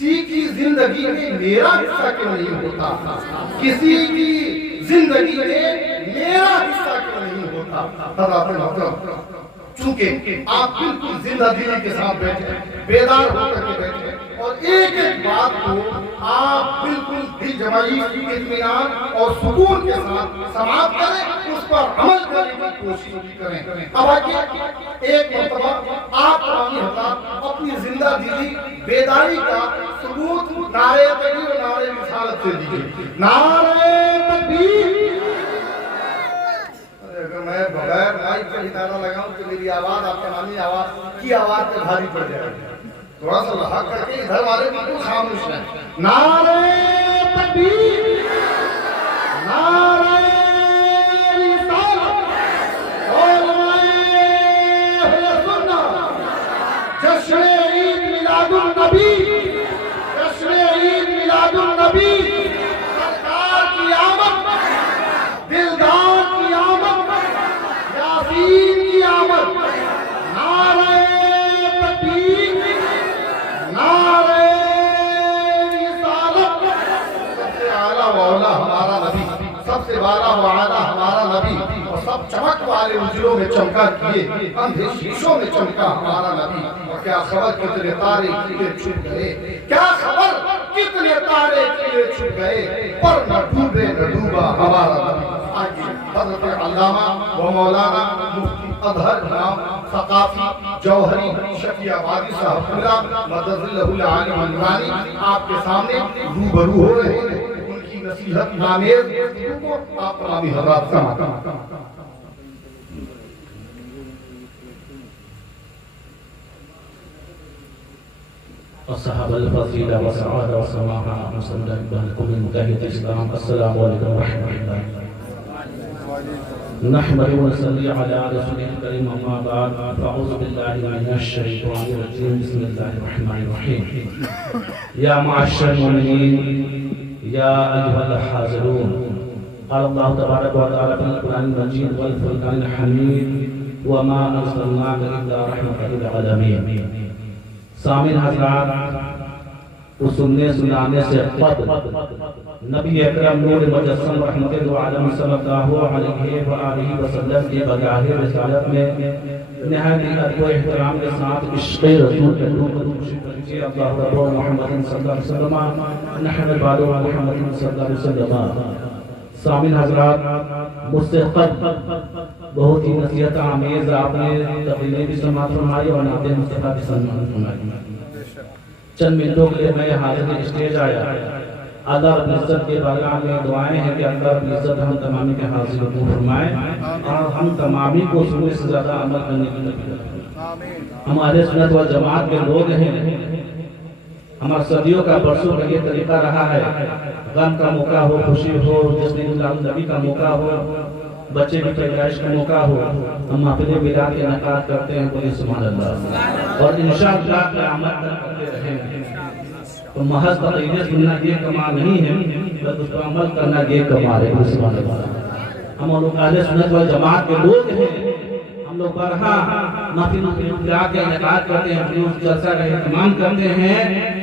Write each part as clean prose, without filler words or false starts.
کسی کی زندگی میں میرا حصہ کیوں نہیں ہوتا؟ کسی کی زندگی میں میرا حصہ کیوں نہیں ہوتا؟ حضرات محترم، چونکہ آپ بالکل زندہ دلی کے ساتھ بیٹھے، بیدار ہو کر کے بیٹھے، اور ایک ایک بات کو آپ بالکل دل جمعی، اطمینان اور سکون کے ساتھ سماعت کریں، اس پر عمل کرنے کی کوشش بھی کریں۔ اب آئیے ایک مرتبہ آپ تمامی حضرات اپنی زندہ دلی بیداری کا ثبوت نعرہ تکبیر و نعرہ رسالت سے دیجئے۔ نعرہ تکبیر! اگر میں بغیر مائک پر ہتانا لگاؤں تو میری آواز آپ تمامی آواز کی آواز پہ بھاری پڑ جائے گی۔ تھوڑا سا لحاظ کر کے ادھر والے بالکل خاموش ہیں۔ نعرہ تکبیر! نعرہ رسالت! جشن عید میلاد النبی! جشن عید میلاد النبی! سرکار کی آمد! دلدار کی آمد! یاسین کی آمد! نعرہ تکبیر! نعرہ رسالت! سب سے اعلیٰ و اولیٰ ہمارا نبی، سب سے بالا و اعلیٰ ہمارا نبی، اور سب چمک والے اجروں میں چمکا کیے، اندھے شیشوں میں چمکا ہمارا نبی۔ اور کیا خبر کتنے تارے کیے چھپ گئے، کیا خبر کتنے تارے کیے چھپ گئے، پر نہ ڈوبے نہ ڈوبا ہمارا نبی۔ آئیے حضرت علامہ و مولانا مفتی اظہر امام ثقافی جوہری شفیع آبادی صاحب پورا مدد اللہ العالی منوانی آپ کے سامنے روبرو ہو رہے ہیں۔ ان کی نصیحت نامیز کو آپ تمامی حضرات سماعت۔ الصحابہ الفضیلہ والسعادہ والسماحہ مصدق بحلکم متحد اسلام، السلام علیکم ورحمۃ اللہ۔ نحمد و نصلی علی رسول کریم، اما بعد، فاعوذ باللہ من الشیطان الرجیم، بسم اللہ الرحمن الرحیم۔ یا معاشر المؤمنین، یا ایھا الحاضرون، قال اللہ تبارک و تعالی فی القرآن المجید والفرقان الحمید، وما ارسلناک الا رحمۃ للعالمین۔ سامعین حضرات، اس سننے سنانے سے قبل نبی اکرم نور مجسم رحمت العالم صلی اللہ علیہ وآلہ وسلم کی بظاہر رسالت میں نہایت ادب و احترام کے ساتھ عشق رسول کے نور اللہ رب محمد صلی اللہ علیہ وسلم، نحن بعد محمد صلی اللہ علیہ وسلم۔ سامعین حضرات، مجھ سے قبل بہت ہی نصیحت آمیز آپ نے تقریریں بھی سماعت فرمائی اور نعت مصطفیٰ بھی سماعت فرمائی۔ چند منٹوں کے لیے میں حاضر اسٹیج آیا۔ اللہ رب العزت کے بارگاہ میں دعائیں ہیں کہ اللہ رب العزت ہم تمامی کے حاضر کو فرمائے اور ہم تمامی کو سننے سے زیادہ عمل کرنے کی نصیحت کریں۔ ہمارے سنت و جماعت کے لوگ ہیں، ہمارا صدیوں کا برسوں کا یہ طریقہ رہا ہے، غم کا موقع ہو، خوشی ہو، جشن میلاد النبی کا موقع ہو، بچے کی پیدائش کا موقع ہو، ہم محفل میلاد کے انعقاد کرتے ہیں، بولے سبحان اللہ، اور انشاءاللہ قیامت تک کرتے رہیں۔ تو محض تقریریں سننا یہ کمال نہیں ہے، بلکہ اس پر عمل کرنا یہ کمال ہے، بولے سبحان اللہ۔ ہم لوگ اہل سنت و جماعت کے لوگ ہیں، ہم لوگ برہا محفل میلاد کے انعقاد کرتے ہیں، اس جلسہ کا اہتمام کرتے ہیں۔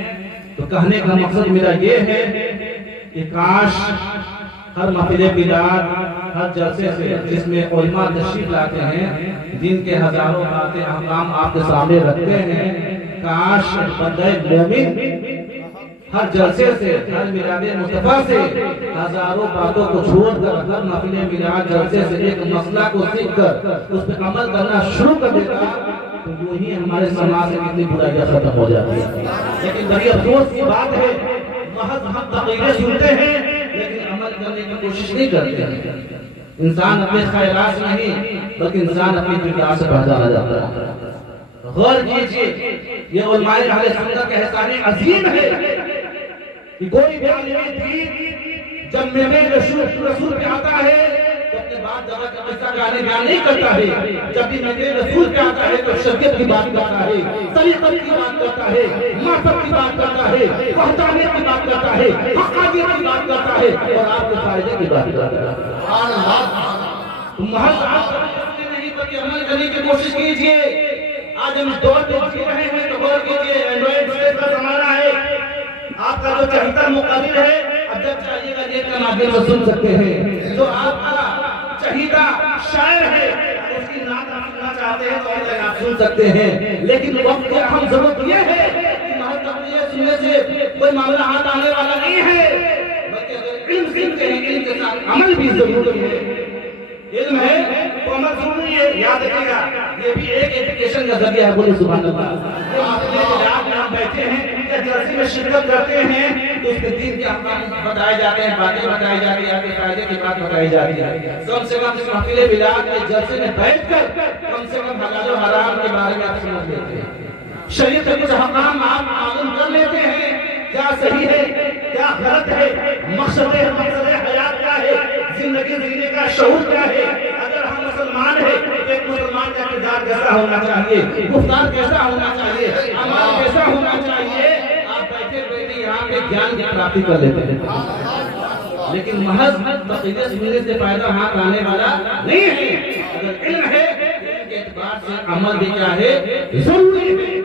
تو کہنے کا مقصد میرا یہ ہے کہ کاش ہر محفل میلاد، ہر جلسے سے جس میں علماء تشریف لاتے ہیں، دین کے ہزاروں باتیں احکام آپ کے سامنے رکھتے ہیں، کاش بندہ مومن ہر جلسے سے، ہر میلاد مصطفیٰ سے ہزاروں باتوں کو چھوڑ کر ہر محفل میلاد جلسے سے ایک مسئلہ کو سیکھ کر اس پہ عمل کرنا شروع کر دیتا، تو یوں ہی ہمارے سماج سے کتنی برائیاں ختم ہو جاتی ہیں۔ لیکن بڑی افسوس کی بات ہے، محض ہم تقریریں سنتے ہیں لیکن عمل کرنے کی کوشش نہیں کرتے ہیں۔ انسان اپنے خیالات نہیں بلکہ انسان اپنی طبیعت سے پہچانا جاتا ہے۔ غور کیجئے، یہ علماء اہل سنت کا احسان عظیم ہے کہ کوئی بھی عالم دین جب میرے رسول پہ آتا ہے تو اپنے بات جگہ کا قصہ بیان نہیں کرتا ہے، جب بھی میرے رسول پہ آتا ہے تو شریعت کی بات کرتا ہے، طریقت کی بات کرتا ہے، معرفت کی بات کرتا ہے، پہچانے کی بات کرتا ہے، حقانیت کی بات کرتا ہے اور آپ کے فائدے کی بات کرتا ہے۔ محض آپ نہیں بلکہ عمل کرنے کی کوشش کیجئے۔ آج ہم دور پہ جی رہے ہیں تو غور کیجئے، اینڈرائڈ فون کا زمانہ ہے، آپ کا جو چہیتا مقرر ہے اب جب چاہیے گا یہ کنابل میں سن سکتے ہیں. جو آپ کا چہیتا شاعر ہے اس کی نعت آپ سننا چاہتے ہیں تو آن لائن آپ سن سکتے ہیں. لیکن وقت کی اہم ضرورت یہ ہے کہ محض تقریر سننے سے کوئی معاملہ ہاتھ آنے والا نہیں ہے، بلکہ اگر علم سیکھتے ہیں علم کے ساتھ عمل بھی ضروری ہے. علم ہے تو عمل ضروری ہے. یاد رکھیے گا یہ بھی ایک ایجوکیشن کا ذریعہ ہے. بولے سبحان اللہ. آپ یہاں بیٹھے ہیں یا جلسے میں شرکت کرتے ہیں تو اس کے دین کے احکام بتائے جاتے ہیں، باتیں بتائی جاتی ہیں، آپ کے فائدے کی بات بتائی جاتی ہے. کم سے کم اس محفل میلاد کے جلسے میں بیٹھ کر کم سے کم حلال و حرام کے بارے میں آپ سمجھ لیتے ہیں. شریعت کے کچھ احکام آپ معلوم کر لیتے ہیں، کیا صحیح ہے کیا غلط ہے، مقصد حیات کیا ہے، زندگی جینے کا شعور کیا ہے. اگر ہم مسلمان ہیں تو ایک مسلمان کا کردار کیسا ہونا چاہیے، گفتار کیسا ہونا چاہیے، عمل کیسا ہونا چاہیے. آپ بیٹھے بیٹھے یہاں پہ گیان کی پراپتی کر لیتے ہیں. لیکن محض تقریر سننے سے فائدہ ہاتھ آنے والا نہیں ہے. اگر علم ہے علم کے اعتبار سے عمل بھی کیا ہے ضروری ہے.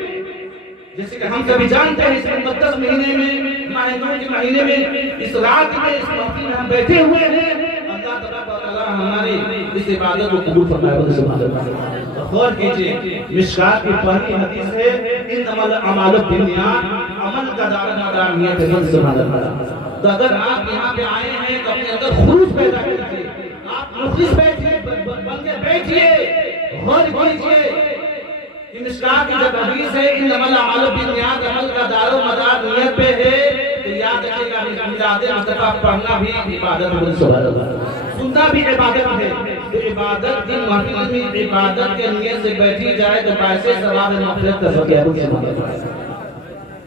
جیسے کہ ہم سبھی جانتے ہیں اس مقدس مہینے میں، ماہ نور کے مہینے میں، اس رات میں اس محفل میں ہم بیٹھے ہوئے ہیں. اللہ تبارک و تعالی ہماری اس عبادت کو قبول فرمائے. سبحان اللہ. غور کیجئے مشکات کی پہلی حدیث ہے انما الاعمال بالنیات، عمل کا دار مدار نیت ہے. سبحان اللہ. تو اگر آپ یہاں پہ آئے ہیں تو اپنے اندر خلوص پیدا کیجئے. آپ مخلص بیٹھیے، بن کے بیٹھیے، غور کیجئے. مشکات کی جب حدیث ہے انما الاعمال بالنیات، عمل کا دار و مدار نیت پہ ہے، تو یاد رکھیے گا میلاد مصطفیٰ پڑھنا بھی عبادت ہے. سبحان اللہ. سننا بھی عبادت ہے. تو عبادت کی محفل میں عبادت کے نیت سے بیٹھی جائے تو باعث ثواب مغفرت کا ذریعہ ہے.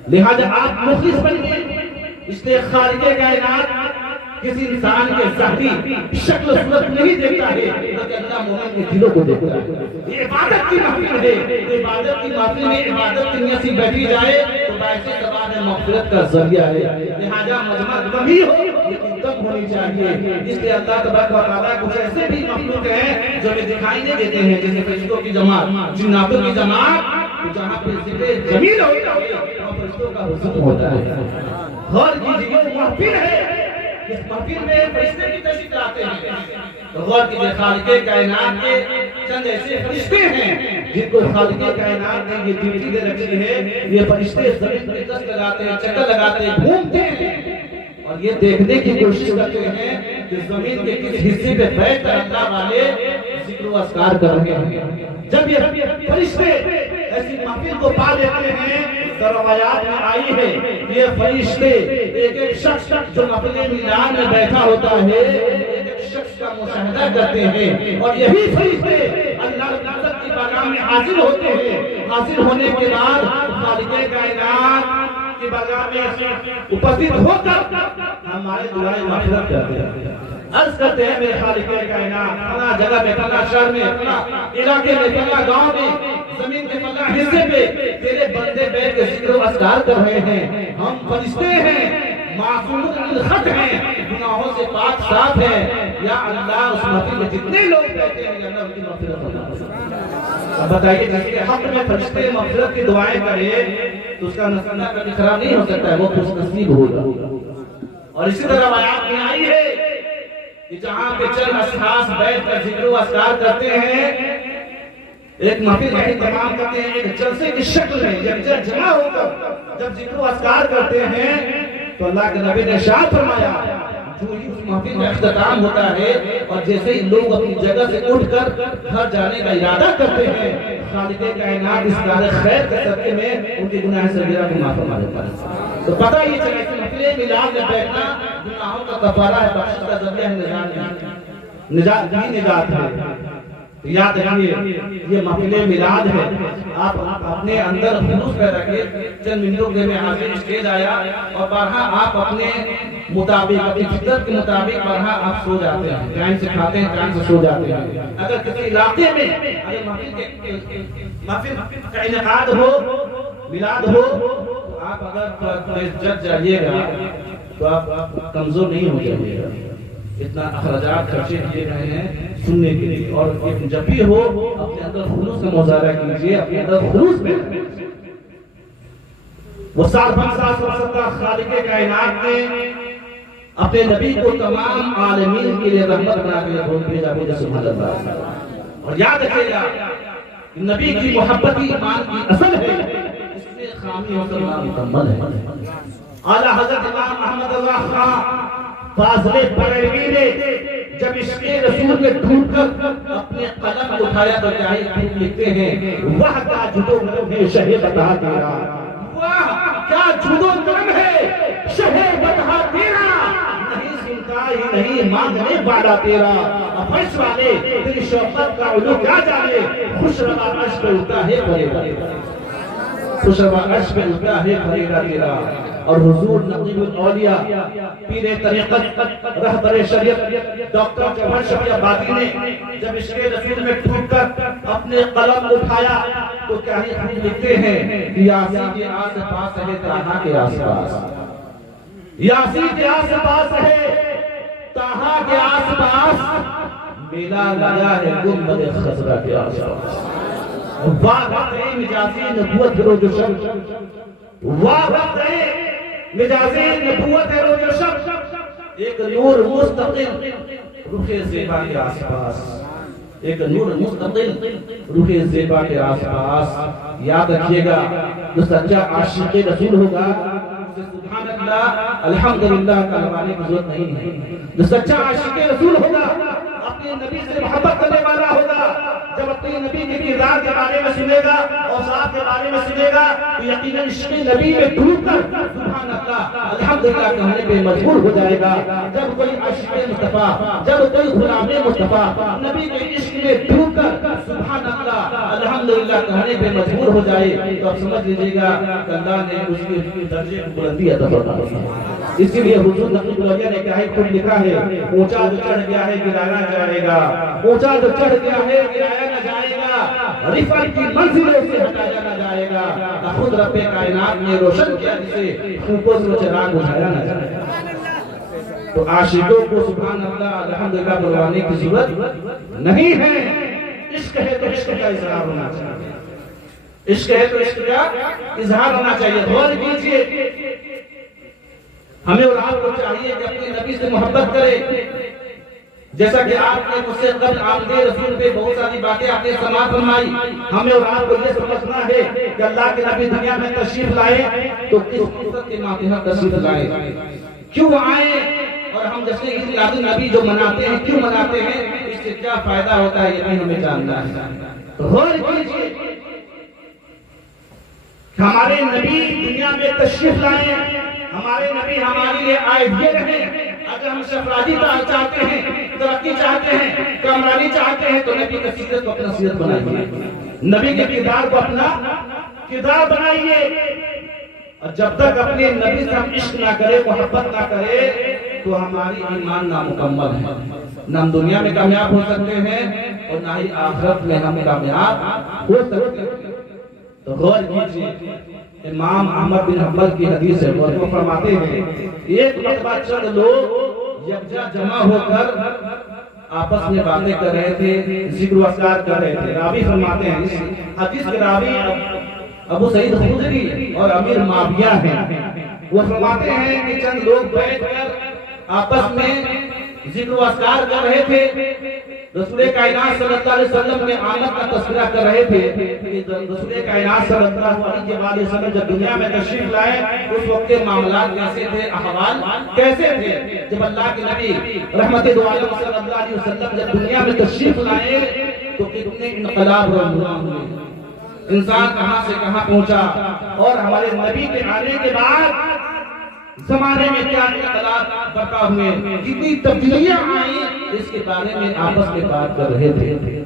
لہذا آپ مخلص بنیے. اس لیے خالق کائنات کسی انسان کے ظاہری شکل و صورت نہیں دیکھتا ہے بلکہ اللہ مومن کے دلوں کو دیکھتا ہے. یہ عبادت کی محفل ہے. عبادت کی محفل میں عبادت کی نیت سے بیٹھی جائے تو باعث ثواب مغفرت کا ذریعہ ہے. لہذا مجمع کم ہی ہو لیکن کم ہونی چاہیے. اس لیے اللہ تبارک و تعالیٰ کچھ ایسے بھی مخلوق ہیں جو ہمیں دکھائی نہیں دیتے ہیں، جیسے فرشتوں کی جماعت، جناتوں کی جماعت، جہاں پہ ذکر جمیل ہوتا ہے وہاں فرشتوں کا حضور ہوتا ہے. غور کیجیے محفل ہے، اس محفل میں فرشتے کی تشریف لاتے ہیں. غور کیجیے خالق کائنات کے چند ایسے فرشتے ہیں جن کو خالق کائنات نے یہ ڈیوٹی دے رکھی ہے. یہ فرشتے زمین پر دست لگاتے ہیں، چکر لگاتے ہیں، گھومتے ہیں اور یہ دیکھنے کی کوشش کرتے ہیں کہ زمین کے کس حصے پہ بیٹھ کر اللہ والے ذکر و اذکار کر رہے ہیں. جب یہ فرشتے ایسی محفل کو پا لیتے ہیں تو روایات میں آئی ہے یہ فرشتے ایک ایک شخص جو اپنے میدان میں بیٹھا ہوتا ہے ایک ایک شخص کا مشاہدہ کرتے ہیں اور یہی فرشتے اللہ تعالیٰ کی بارگاہ میں حاضر ہوتے ہیں. حاضر ہونے کے بعد خالق کائنات کی بارگاہ میں اپستھت ہو کر ہمارے دعائیں مغفرت کرتے ہیں. عرض کرتے ہیں میرے خالق کائنات فلاں جگہ میں، فلاں شہر میں، فلاں علاقے میں، فلاں گاؤں میں، زمین کے فلاں حصے پہ تیرے بندے بیٹھ کے ذکر و اذکار کر رہے ہیں. ہم فرشتے ہیں، معصومون الخط ہیں، گناہوں سے پاک صاف ہیں. یا اللہ اس محفل میں جتنے لوگ بیٹھے ہیں یا اللہ ان کی مغفرت فرما. اب بتائیے جس کے حق میں فرشتے مغفرت کی دعائیں کرے تو اس کا نسلہ کبھی خراب نہیں ہو سکتا ہے، وہ خوش نصیب ہوگا. اور اسی طرح روایات میں آئی ہے کہ جہاں پہ چند اشخاص بیٹھ کر ذکر و اذکار کرتے ہیں، ایک محفل تمام کرتے ہیں ایک جلسے کی شکل میں، جب جمع ہو کر جب ذکر و اذکار کرتے ہیں تو اللہ کے نبی نے ارشاد فرمایا جو ہی اس محفل کا اختتام ہوتا ہے اور جیسے ہی لوگ اپنی جگہ سے اٹھ کر گھر جانے کا ارادہ کرتے ہیں خالق کائنات اس کار خیر کے صدقے میں ان کے گناہ صغیرہ کو معاف فرما دیتا ہے. تو پتہ یہ چلے کہ محفل میلاد میں بیٹھنا گناہوں کا کفارہ ہے، بخشش کا ذریعہ ہے، نجات ہے. یاد رکھیے یہ محفل میلاد ہے. آپ اپنے اندر خلوص پیدا کیے. چند منٹوں کے میں حاضر اسٹیج آیا اور بارہا آپ اپنے مطابق اپنی فطرت کے مطابق بارہا آپ سو جاتے ہیں، ٹائم سے کھاتے ہیں، ٹائم سے سو جاتے ہیں. اگر کسی علاقے میں اگر محفل کا انعقاد ہو، میلاد ہو، تو آپ اگر جگ جائیے گا تو آپ کمزور نہیں ہو جائیے گا. اتنا اخراجات خرچے کیے گئے ہیں سننے کے لیے. اور جب بھی ہو اپنے اندر خلوص کا مظاہرہ کیجیے، اپنے اندر خلوص میں وہ سال 570 خالق کائنات نے اپنے نبی کو تمام عالمین کے لیے رحمت بنا کے بھیجا بھیجا سبحان اللہ۔ اور یاد رکھیے گا کہ نبی کی محبت ہی ایمان کی اصل ہے، اس میں خامی اور کمال مکمل ہے۔ اعلیٰ حضرت امام احمد اللہ خان فاضل بریلوی نے جب عشق رسول میں ڈھونڈ کر اپنے قلم اٹھایا تو کیا ہی لکھتے ہیں، واہ کیا جدو کرم ہے شہ بتا تیرا، واہ کیا جدو کرم ہے شہ بتا تیرا، نہیں سنتا ہی نہیں مانگنے والا تیرا، افش والے تیری شوقت کا علو کیا جانے، خوش روا عرش پہ اٹھتا ہے پریرا، خوش روا عرش پہ اٹھتا ہے پریرا تیرا۔ اور حضور نقیب الاولیاء پیر طریقت رہبر شریعت ڈاکٹر جوہر شفیع آبادی نے جب عشق رسول میں ڈھونڈ کر اپنے قلم اٹھایا تو کیا ہی خوب لکھتے ہیں، یاسی کے آس پاس ہے تاہا کے آس پاس، یاسی کے آس پاس ہے تاہا کے آس پاس، میلا لگا ہے گنبد خضرا کے آس پاس، واہ وقت مجازی نبوت روز و شب، واہ وقت مجازی نبوت روز و شب، ایک نور مستقل روح زیبا کے آس پاس، ایک نور مستقل روح زیبا کے آس پاس۔ یاد رکھیے گا جو سچا عاشق رسول ہوگا اسے سبحان اللہ الحمدللہ کہلوانے کی ضرورت نہیں ہے، جو سچا عاشق رسول ہوگا اپنے نبی سے محبت کرنے والا ہوگا، جب اپنے نبی کے کردار کے بارے میں سنے گا، اوصاف کے بارے میں سنے گا تو یقیناً عشق نبی میں ڈوب کر سبحان اللہ الحمدللہ کہنے پہ مجبور ہو جائے گا۔ جب کوئی عاشق مصطفیٰ، جب کوئی غلام مصطفیٰ نبی کے عشق میں ڈوب کر سبحان اللہ الحمدللہ کہنے پہ مجبور ہو جائے تو آپ سمجھ لیجیے گا کہ اللہ نے اس کے درجے کو بلندی عطا فرمائی۔ اسی لیے حضور نقیب الاولیاء نے کیا ہے خود لکھا ہے، اونچا جو چڑھ گیا ہے گرایا جائے گا، اونچا جو چڑھ گیا ہے گرایا نہ جائے گا، رفعت کی منزلوں سے ہٹایا نہ جائے گا، خود رب کائنات نے روشن کیا جسے خوبوں سے چراغ بجھایا نہ جائے گا۔ تو عاشقوں کو سبحان اللہ الحمدللہ بلوانے کی ضرورت نہیں ہے، عشق ہے تو عشق کا اظہار ہونا چاہیے، عشق ہے تو عشق کا اظہار ہونا چاہیے۔ غور کیجئے ہمیں اور آپ کو چاہیے کہ اپنے نبی سے محبت کرے، جیسا کہ آپ نے مجھ سے قبل آمد رسول پہ بہت ساری باتیں آپ نے سماعت فرمائی، ہمیں اور آپ کو یہ سمجھنا ہے کہ اللہ کے نبی دنیا میں تشریف لائے تو کس مقصد کے ماتحت تشریف لائے، کیوں آئے، اور ہم جیسے عید میلاد النبی جو مناتے ہیں کیوں مناتے ہیں، اس سے کیا فائدہ ہوتا ہے یہ بھی ہمیں جاننا ہے۔ غور کیجئے کہ ہمارے نبی دنیا میں تشریف لائے، ہمارے نبی ہمارے لیے آئے ہوئے رہے۔ اگر ہم شفرادی چاہتے ہیں، ترقی چاہتے ہیں، کامرانی چاہتے ہیں تو نبی کی سیرت کو اپنا سیرت بنائیے، نبی کے کردار کو اپنا کردار بنائیے۔ اور جب تک اپنے نبی سے ہم عشق نہ کرے، محبت نہ کرے تو ہماری ایمان نامکمل ہے، نہ ہم دنیا میں کامیاب ہو سکتے ہیں اور نہ ہی آخرت میں ہم کامیاب ہو سکتے ہیں۔ تو غور کیجئے امام احمد بن حنبل کی حدیث ہے، وہ فرماتے ہیں ایک مرتبہ چند لوگ یکجا جمع ہو کر آپس میں باتیں کر رہے تھے، ذکر و اذکار کر رہے تھے۔ راوی فرماتے ہیں اس حدیث کے راوی ابو سعید خدری اور امیر معاویہ ہیں، وہ فرماتے ہیں کہ چند لوگ بیٹھ کر آپس میں ذکر و اذکار کر رہے تھے، رسول کائنات صلی اللہ علیہ وسلم میں آمد کا تذکرہ کر رہے تھے کہ رسول کائنات صلی اللہ علیہ وسلم جب دنیا میں تشریف لائے اس وقت کے معاملات کیسے تھے، احوال کیسے تھے۔ جب اللہ کے نبی رحمت دو عالم صلی اللہ علیہ وسلم جب دنیا میں تشریف لائے تو کتنے انقلاب ہوئے، انسان کہاں سے کہاں پہنچا، اور ہمارے نبی کے آنے کے بعد زمانے میں کیا انقلاب برپا ہوئے، کتنی تبدیلیاں آئیں، اس کے بارے میں آپس میں بات کر رہے تھے۔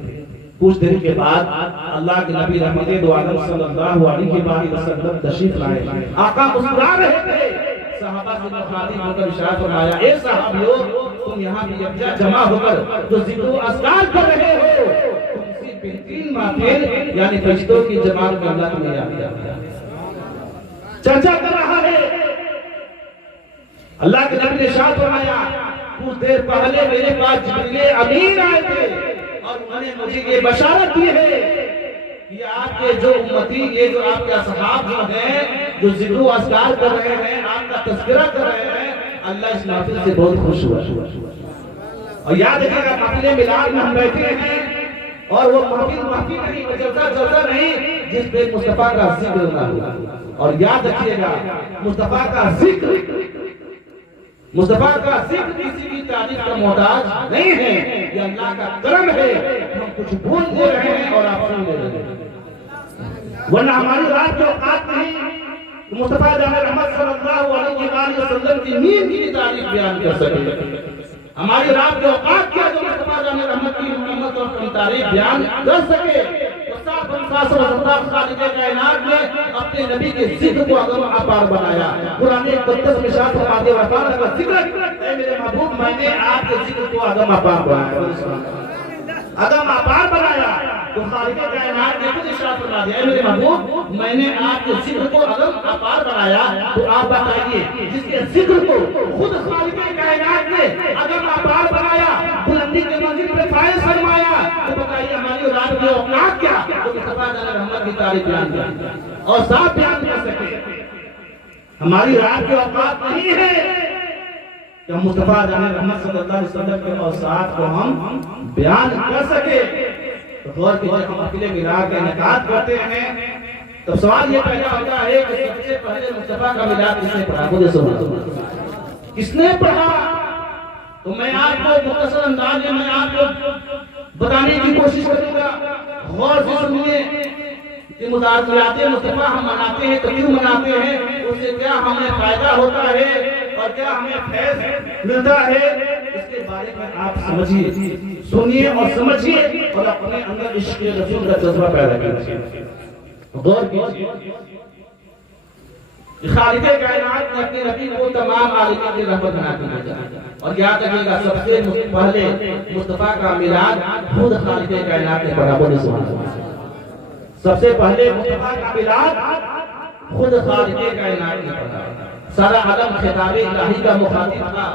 کچھ دن کے بعد اللہ کے نبی رحمت دو عالم صلی اللہ علیہ وسلم تشریف لائے، آقا مسکرا رہے تھے، صحابہ سے مخاطب ہو کر ارشاد فرمایا اے صحابیو تم یہاں بھی یکجا جمع ہو کر جو ذکر و اذکار کر رہے ہو، تم سے بہترین ماتحت یعنی فرشتوں کی جماعت میں اللہ تمہیں یاد کرتا ہے، چرچا کر رہا ہے۔ اللہ کے نبی نے ارشاد فرمایا کچھ دیر پہلے میرے پاس جبریل امین آئے تھے اور انہوں نے مجھے یہ بشارت دی ہے کہ آپ کے جو امتی، یہ جو آپ کے اصحاب جو ہیں جو ذکر و اذکار کر رہے ہیں، آپ کا تذکرہ کر رہے ہیں، اللہ اس محفل سے بہت خوش ہوا۔ اور یاد رکھیے گا محفل میلاد میں ہم بیٹھے ہیں اور وہ محفل نہیں، وہ جلسہ نہیں جس پہ مصطفیٰ کا ذکر نہ ہوا۔ اور یاد رکھیے گا مصطفیٰ کا ذکر کسی کی تعریف کا محتاج نہیں ہے، یہ اللہ کا کرم ہے۔ ہم کچھ بھول دے رہے ہیں اور آپ سن لے رہے ہیں، ورنہ ہماری رات کے اوقات نہیں مصطفیٰ جان رحمت صلی اللہ علیہ وآلہ وسلم کی نیند کی تعریف بیان کر سکے۔ ہماری رات کے اوقات کیا جو مصطفیٰ جان رحمت کی محمد اور تعریف بیان کر سکے۔ خالق کائنات نے اپنے نبی کے ذکر کو عظم اپار بنایا۔ قرآن مقدس میں ارشاد فرماتے ہیں کا ذکر، اے میرے محبوب میں نے آپ کے ذکر کو عظم اپار بنایا، عظم اپار بنایا۔ تو خالق کائنات نے خود ارشاد فرما دیا، اے میرے محبوب میں نے آپ کے ذکر کو عظم اپار بنایا۔ تو آپ بتائیے جس کے ذکر کو خود خالق کائنات نے عظم اپار بنایا، بلندی کے منزل پہ فائز فرمایا، تو بتائیے ہماری رات کے اوقات کیا تو مصطفیٰ جان رحمت کی تعریف بیان کر اور صاف بیان کر سکے۔ ہماری رات کے اوقات نہیں ہے کہ ہم مصطفیٰ جان رحمت صلی اللہ علیہ وسلم کے اوصاف کو ہم بیان کر سکے۔ تو غور کیجئے ہم محفل میلاد کا انعقاد کرتے ہیں تو سوال یہ پیدا ہوتا ہے کہ سب سے پہلے مصطفیٰ کا میلاد کس نے پڑھا؟ خود سنا کس نے پڑھا؟ تو میں آپ کو مختصر انداز میں آپ کو بتانے کی کوشش کروں گا، غور سے سنیے کہ متعلقات مصطفیٰ ہم مناتے ہیں تو کیوں مناتے ہیں، اس سے کیا ہمیں فائدہ ہوتا ہے اور کیا ہمیں فیض ملتا ہے، اس کے بارے میں آپ سمجھیے، سنیے اور سمجھیے اور اپنے اندر عشق رسول کا جذبہ پیدا کیجیے۔ غور کیجیے خالق کائنات نے اپنے نبی کو تمام عالمین کی رحمت بنا کے بھیجا، اور یاد رکھیے گا سب سے پہلے مصطفیٰ کا میلاد خود خالق کائنات نے پڑھا۔ بولے سبحان اللہ۔ سب سے پہلے مصطفیٰ کا میلاد خود خالق کائنات نے پڑھا۔ سارا عالم خطاب الہی کا مخاطب تھا،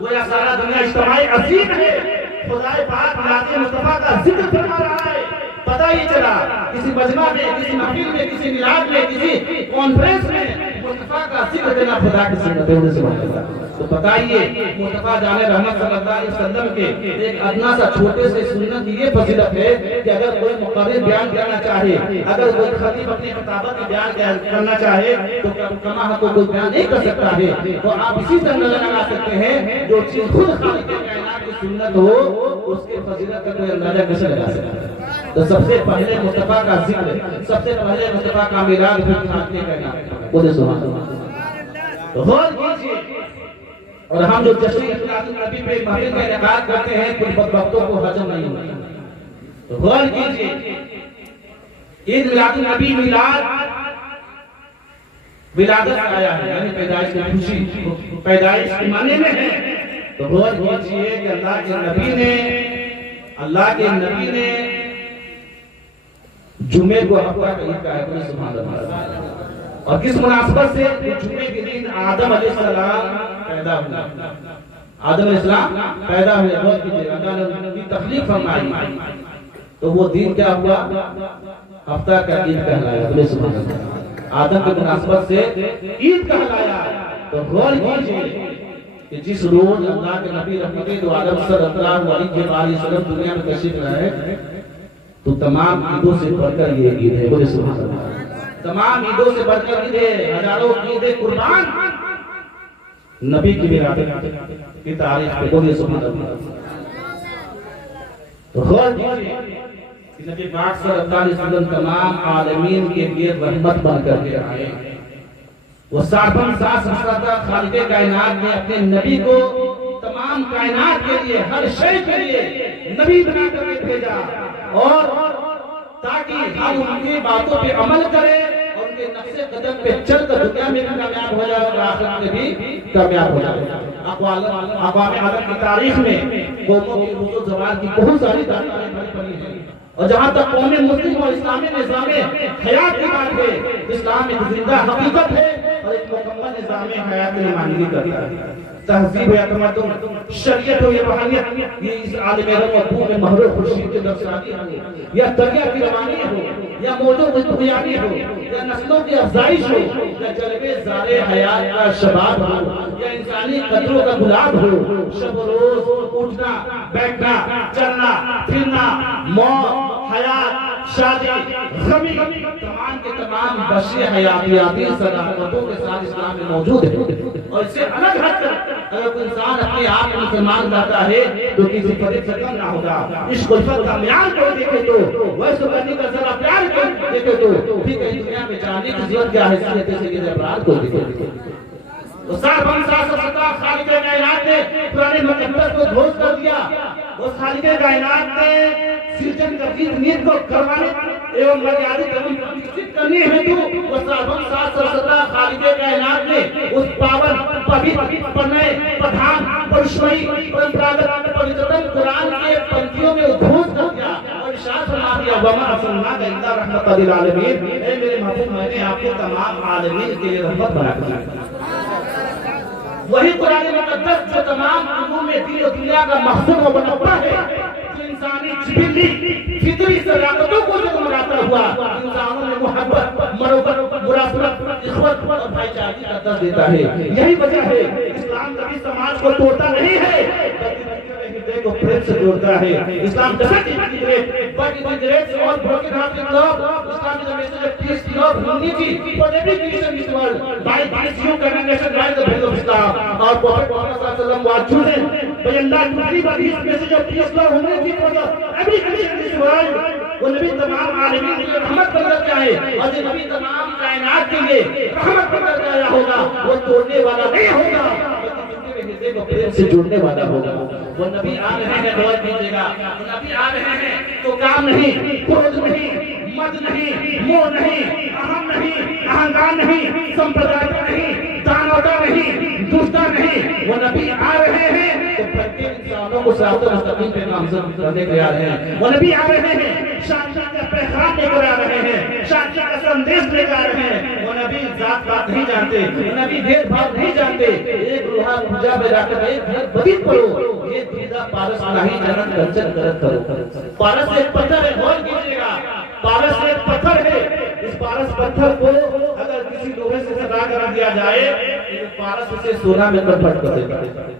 گویا سارا دنیا اجتماعی عظیم ہے، خدا پاک میلاد مصطفیٰ کا ذکر فرما رہا ہے۔ پتہ ہی چلا کسی مجمع میں، کسی محفل میں، کسی میلاد میں، کسی کانفرنس میں مصطفیٰ کا ذکر دینا خدا کی سنت ہے۔ تو بتائیے مصطفیٰ جان رحمت صلی اللہ علیہ وسلم کے ایک ادنا سا چھوٹے سے سنت کی یہ فضیلت ہے کہ اگر کوئی مقرر بیان کرنا چاہے، اگر کوئی خطیب اپنی خطابت میں بیان کرنا چاہے تو کما کو کوئی بیان نہیں کر سکتا ہے، تو آپ اسی سے اندازہ لگا سکتے ہیں جو چیز خود خالق کائنات کی سنت ہو اس کے فضیلت کا کوئی اندازہ کیسے لگا سکتا ہے۔ تو سب سے پہلے مصطفیٰ کا ذکر، سب سے پہلے مصطفیٰ کا میلاد خود خالق کائنات۔ بولے سبحان اللہ۔ غور کیجیے، اور ہم جو جشن میلاد النبی پہ محفل کا انعقاد کرتے ہیں کچھ بدبختوں کو حجم نہیں ہوتا۔ تو غور کیجیے عید میلاد النبی ولادت کا آیا ہے، یعنی پیدائش کی خوشی، پیدائش کے معنی میں ہے۔ تو غور کیجیے کہ اللہ کے نبی نے جمعے کو ہفتہ کا عید کا ہے۔ سبحان اللہ۔ اور کس مناسبت سے؟ جمعے کے دن آدم علیہ السلام پیدا ہوئے، آدم علیہ السلام پیدا ہوئے، غور کیجیے اللہ نے ان کی تخلیق فرمائی، تو وہ دن کیا ہوا؟ ہفتہ کا عید کہلایا۔ بولے سبحان اللہ۔ آدم کی مناسبت سے عید کہلایا۔ تو غور کیجیے کہ جس روز اللہ کے نبی رحمت دو عالم صلی اللہ علیہ وسلم دنیا میں تشریف لائے تو تمام عیدوں سے بڑھ کر یہ عید ہے۔ بولے سبحان اللہ۔ تمام عیدوں سے بڑھ کر عید ہے، ہزاروں عیدیں قربان نبی کی ولادت کی تاریخ پہ۔ بولے سبحان اللہ۔ تو غور کیجیے کہ نبی پاک صلی اللہ علیہ وسلم تمام عالمین کے لیے رحمت بن کر کے آئے۔ وہ ساربن ساس رسالہ خالق کائنات نے اپنے نبی کو تمام کائنات کے لیے، ہر شے کے لیے نبی بنا کر کے بھیجا، اور تاکہ ہم ان کی باتوں پہ عمل کریں اور ان کے نقش قدم پہ چل کر دنیا میں بھی کامیاب ہو جائے اور آخرت میں بھی کامیاب ہو جائے۔ اقوام عالم کی تاریخ میں قوموں کی حضور زبان کی بہت ساری تاریخیں پڑھی ہیں، اور جہاں تک قوم مسلم اور اسلامی نظام حیات کی بات ہے، اسلام ایک زندہ حقیقت ہے اور ایک مکمل نظام حیات نمائندگی کرتا ہے۔ تہذیب یا تمدن، شریعت ہو یا روحانیت، یہ اس عالم علم اور بھوم میں مہر خورشید کے درسانی ہو، یا دریا کی روانی ہو، یا موجود طغیانی ہو، یا نسلوں کی افزائش ہو، یا جلوے زار حیات کا شباب ہو، یا انسانی قدروں کا گلاب ہو، شب و روز اٹھنا بیٹھنا چلنا پھرنا، موت حیات شادی غمی، تمام کے تمام بشری حیاتیاتی صداقتوں کے ساتھ اسلام میں موجود ہے۔ اور اس سے الگ ہٹ کر اگر کوئی انسان اپنے آپ کو مسلمان لاتا ہے تو کسی فرق سے کم نہ ہوگا۔ عشق و الفت کا معیار کو دیکھے تو ویسے بنی کا ذرا پیار کو دیکھے تو پھر کہیں دنیا میں جانے کی ضرورت کیا حیثیت ہے کہ افراد کو دیکھے۔ وہ سال 570 خالق کائنات نے پرانے مقدس کو دھوس کر دیا۔ وہ خالق کائنات نے سرجن گردید نیت کو کروانے ایوم مریادی کرنی ہے تو وہ سال 570 خالق کائنات نے اس پاون پوتر پرنئے پردھان پرشمئی پرمپراگت پوترتم قرآن کے پنکتیوں میں دھوس کر دیا اور ارشاد فرما دیا وما ارسلناک الا رحمۃ للعالمین، اے میرے محبوب میں نے آپ کو تمام عالمین کے لیے رحمت بنا کر بھیجا۔ وہی قرآن مقدس جو تمام علوم دین و دنیا کا مقصود و منبع ہے، جو انسانی جبلی فطری صداقتوں کو جو مراتا ہوا انسانوں میں محبت مروت مرافقت اخوت اور بھائی چارگی کا درس دیتا ہے۔ یہی وجہ ہے اسلام کبھی سماج کو توڑتا نہیں ہے بلکہ کو پھر سے جوڑتا ہے۔ اسلام doesn't integrate but integrates all broken hearted love. Islam is a message of peace, love, unity for every Christian in this world. By this you can understand why the value of Islam. Our Prophet Muhammad sallallahu alaihi wasallam was chosen by Allah to deliver this message of peace, love, unity for every Christian in this world. وہ نبی تمام عالمین کے لیے رحمت بن کر آئے اور جو نبی تمام کائنات کے لیے رحمت بن کر آیا ہوگا وہ توڑنے والا نہیں ہوگا کو پھر سے جڑنے والا ہوگا۔ وہ نبی آ رہے ہیں غور کیجئے گا، وہ نبی آ رہے ہیں تو کام نہیں، کروز نہیں، مد نہیں، موہ نہیں، اہم نہیں، اہنکار نہیں، سمپردائیتا نہیں، دانوتا نہیں، دوستا نہیں، وہ نبی آ رہے ہیں تو پھٹے انسانوں کو صراط مستقیم پہ نامزد کرنے کے آ رہے ہیں۔ وہ نبی آ رہے ہیں شادیہ کا پیغام لے کر آ رہے ہیں، شادیہ کا سندیش لے کر آ رہے ہیں۔ وہ نبی ذات بات نہیں جانتے، وہ نبی بھید بھاؤ نہیں جانتے۔ ایک روحا پوجا میں جا کر ایک بھید بدید پڑھو، یہ دیدہ پارس نہیں جنت کنچن کرت کرو۔ پارس ایک پتھر ہے، غور کیجئے گا، پارس ایک پتھر ہے۔ اس پارس پتھر کو اگر کسی لوہے سے سٹا کر رکھ دیا جائے تو پارس اسے سونا میں کنورٹ کر دیتا ہے۔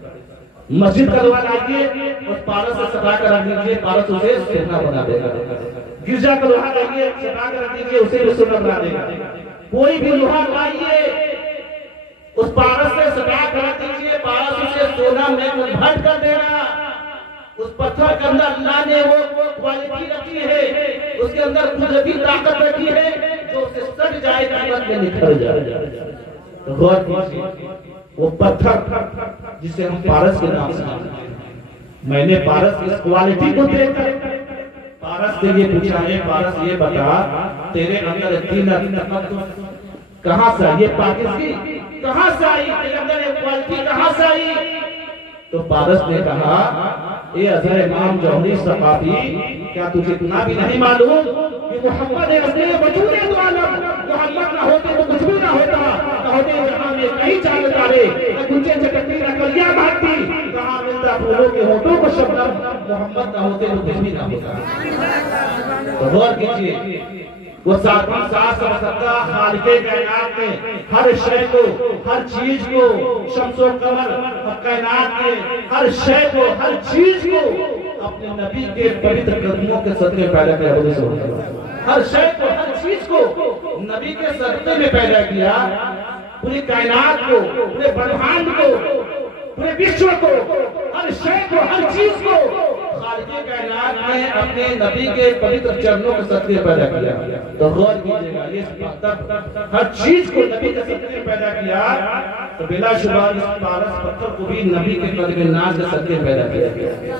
مسجد کا لوہا لائیے اس پارس سے سٹا کر رکھ دیجئے، پارس اسے سونا بنا دے گا۔ گرجا کا لوہا لائیے سٹا کر رکھ دیجئے، اسے بھی سونا بنا دے گا۔ کوئی بھی لوہا لائیے اس پارس سے سٹا کر رکھ دیجئے، پارس اسے سونا میں کنورٹ کر دے گا۔ اس پتھر کے اندر اللہ نے وہ کوالٹی رکھی ہے، اس کے اندر قدرتی طاقت رکھی ہے جو اسے سٹ جائے قیامت میں نکھر جائے۔ غور کیجئے وہ پتھر جسے ہم پارس کے نام سے جانتے ہیں۔ میں نے پارس کی اس کوالٹی کو دیکھ کر پارس سے یہ پوچھا ہے، پارس یہ بتا تیرے اندر اتنی کہاں سے آئی، یہ پاکستانی کہاں سے آئی، تیرے اندر یہ کوالٹی کہاں سے آئی؟ تو پارس نے کہا اے اظہر امام جوہری ثقافی، کیا تجھے اتنا بھی نہیں معلوم کہ محمد اصلی وجود دو عالم، محمد نہ ہوتے تو کچھ بھی نہ ہوتا، نہ ہوتے جہاں میں کہیں چاند تارے، نہ گنجے چٹکتی نہ کلیاں بھاگتی، کہاں ملتا پھولوں کے ہونٹوں کو شبنم، محمد نہ ہوتے تو کچھ بھی نہ ہوتا۔ تو غور کیجئے وہ 770 خالق کائنات نے ہر شے کو، ہر چیز کو، شمس و قمر اور کائنات کے ہر شے کو، ہر چیز کو اپنے نبی کے پوتر قدموں کے صدقے پیدا کیا۔ ہر شے کو، ہر چیز کو نبی کے صدقے میں پیدا کیا۔ پوری کائنات کو، پورے برہمانڈ کو، پورے وشو کو، ہر شے کو، ہر چیز کو خالق کائنات نے اپنے نبی کے پوتر چرنوں کے صدقے پیدا کیا۔ تو غور کیجئے گا یہ ہر چیز کو نبی کے صدقے پیدا کیا تو بلا شبہ اس پارس پتھر کو بھی نبی کے قدم ناز کے صدقے پیدا کیا۔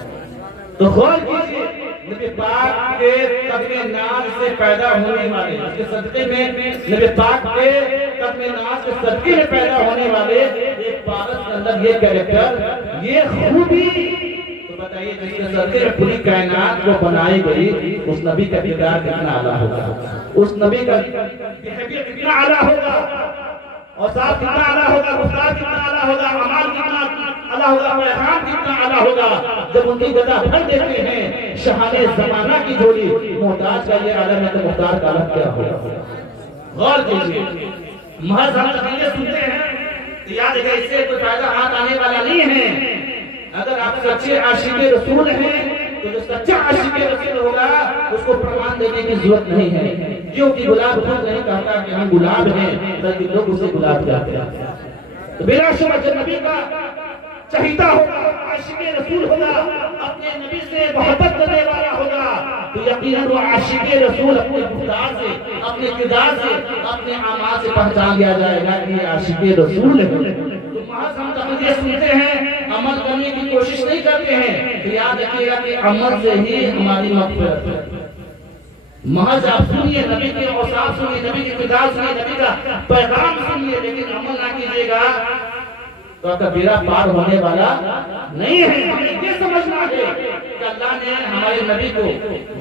تو غور کیجئے نبی پاک کے قدم ناز سے پیدا ہونے والے، اس کے صدقے میں نبی پاک کے قدم ناز کے صدقے میں پیدا ہونے والے ایک پارس کے اندر یہ کریکٹر، یہ خوبی، تو بتائیے جس کے صدقے میں پوری کائنات کو بنائی گئی اس نبی کا کردار کتنا اعلیٰ ہوگا، اس نبی کا بہیویئر کتنا اعلیٰ ہوگا، اور صاحب کتنا اعلیٰ ہوگا، گفتار کتنا اعلیٰ ہوگا، عمال کتنا اعلیٰ ہوگا، پیغام کتنا اعلیٰ ہوگا۔ جب ان کی گدا بھر دیتے ہیں شہان زمانہ کی جوڑی، محتاج کا یہ عالم ہے تو مختار کا عالم کیا ہوگا۔ غور کیجئے، محض ہم تقریریں سنتے ہیں تو یاد ہے اس سے کوئی فائدہ ہاتھ آنے والا نہیں ہے۔ اگر آپ سچے عاشق رسول ہیں تو جو سچا عاشق رسول ہوگا اس کو پرمان دینے کی ضرورت نہیں ہے، کیونکہ گلاب خود نہیں کہتا کہ ہم گلاب ہیں، بلکہ لوگ اسے گلاب کہتے ہیں۔ تو بلا شبہ جو نبی کا چہیتا ہوگا، عاشق رسول ہوگا، اپنے نبی سے محبت کرنے والا ہوگا، تو یقیناً وہ عاشق رسول اپنے کردار سے، اپنے کردار سے، اپنے اعمال سے پہچان لیا جائے گا کہ یہ عاشق رسول ہے۔ تو محض ہم تقریریں سنتے ہیں، عمل کرنے کی کوشش نہیں کرتے ہیں، تو یاد رکھیے گا کہ عمل سے ہی ہماری مغفرت ہے۔ محض آپ سنیے، نبی کے اوصاف سنیے، نبی کے کردار سنیے، نبی کا پیغام سنیے، لیکن عمل نہ کیجیے گا تو آپ کا بیڑا پار ہونے والا نہیں ہے۔ ہمیں یہ سمجھنا ہے کہ اللہ نے ہمارے نبی کو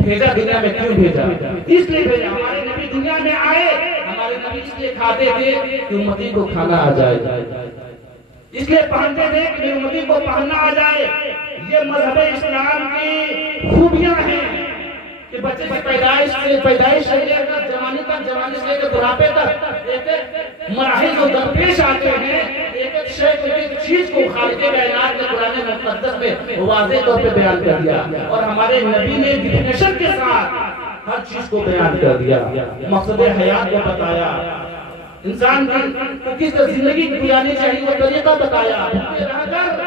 بھیجا، دنیا میں کیوں بھیجا؟ اس لیے بھیجا، ہمارے نبی دنیا میں آئے، ہمارے نبی اس لیے کھاتے تھے کہ امتی کو کھانا آ جائے، اس لیے پہنتے تھے کہ امتی کو پہننا آ جائے۔ یہ مذہب اسلام کی خوبیاں ہیں کہ بچے کی پیدائش سے لے کر جوانی تک، جوانی سے لے کر بڑھاپے تک ایک ایک مراحل کو درپیش آتے ہیں، ایک ایک شے کو، ایک چیز کو خالق کائنات نے قرآن مقدس میں واضح طور پہ بیان کر دیا، اور ہمارے نبی نے ڈیفینیشن کے ساتھ ہر چیز کو بیان کر دیا، مقصد حیات کو بتایا، انسان کو کس طرح زندگی گزارنی چاہیے وہ طریقہ بتایا، رہ کر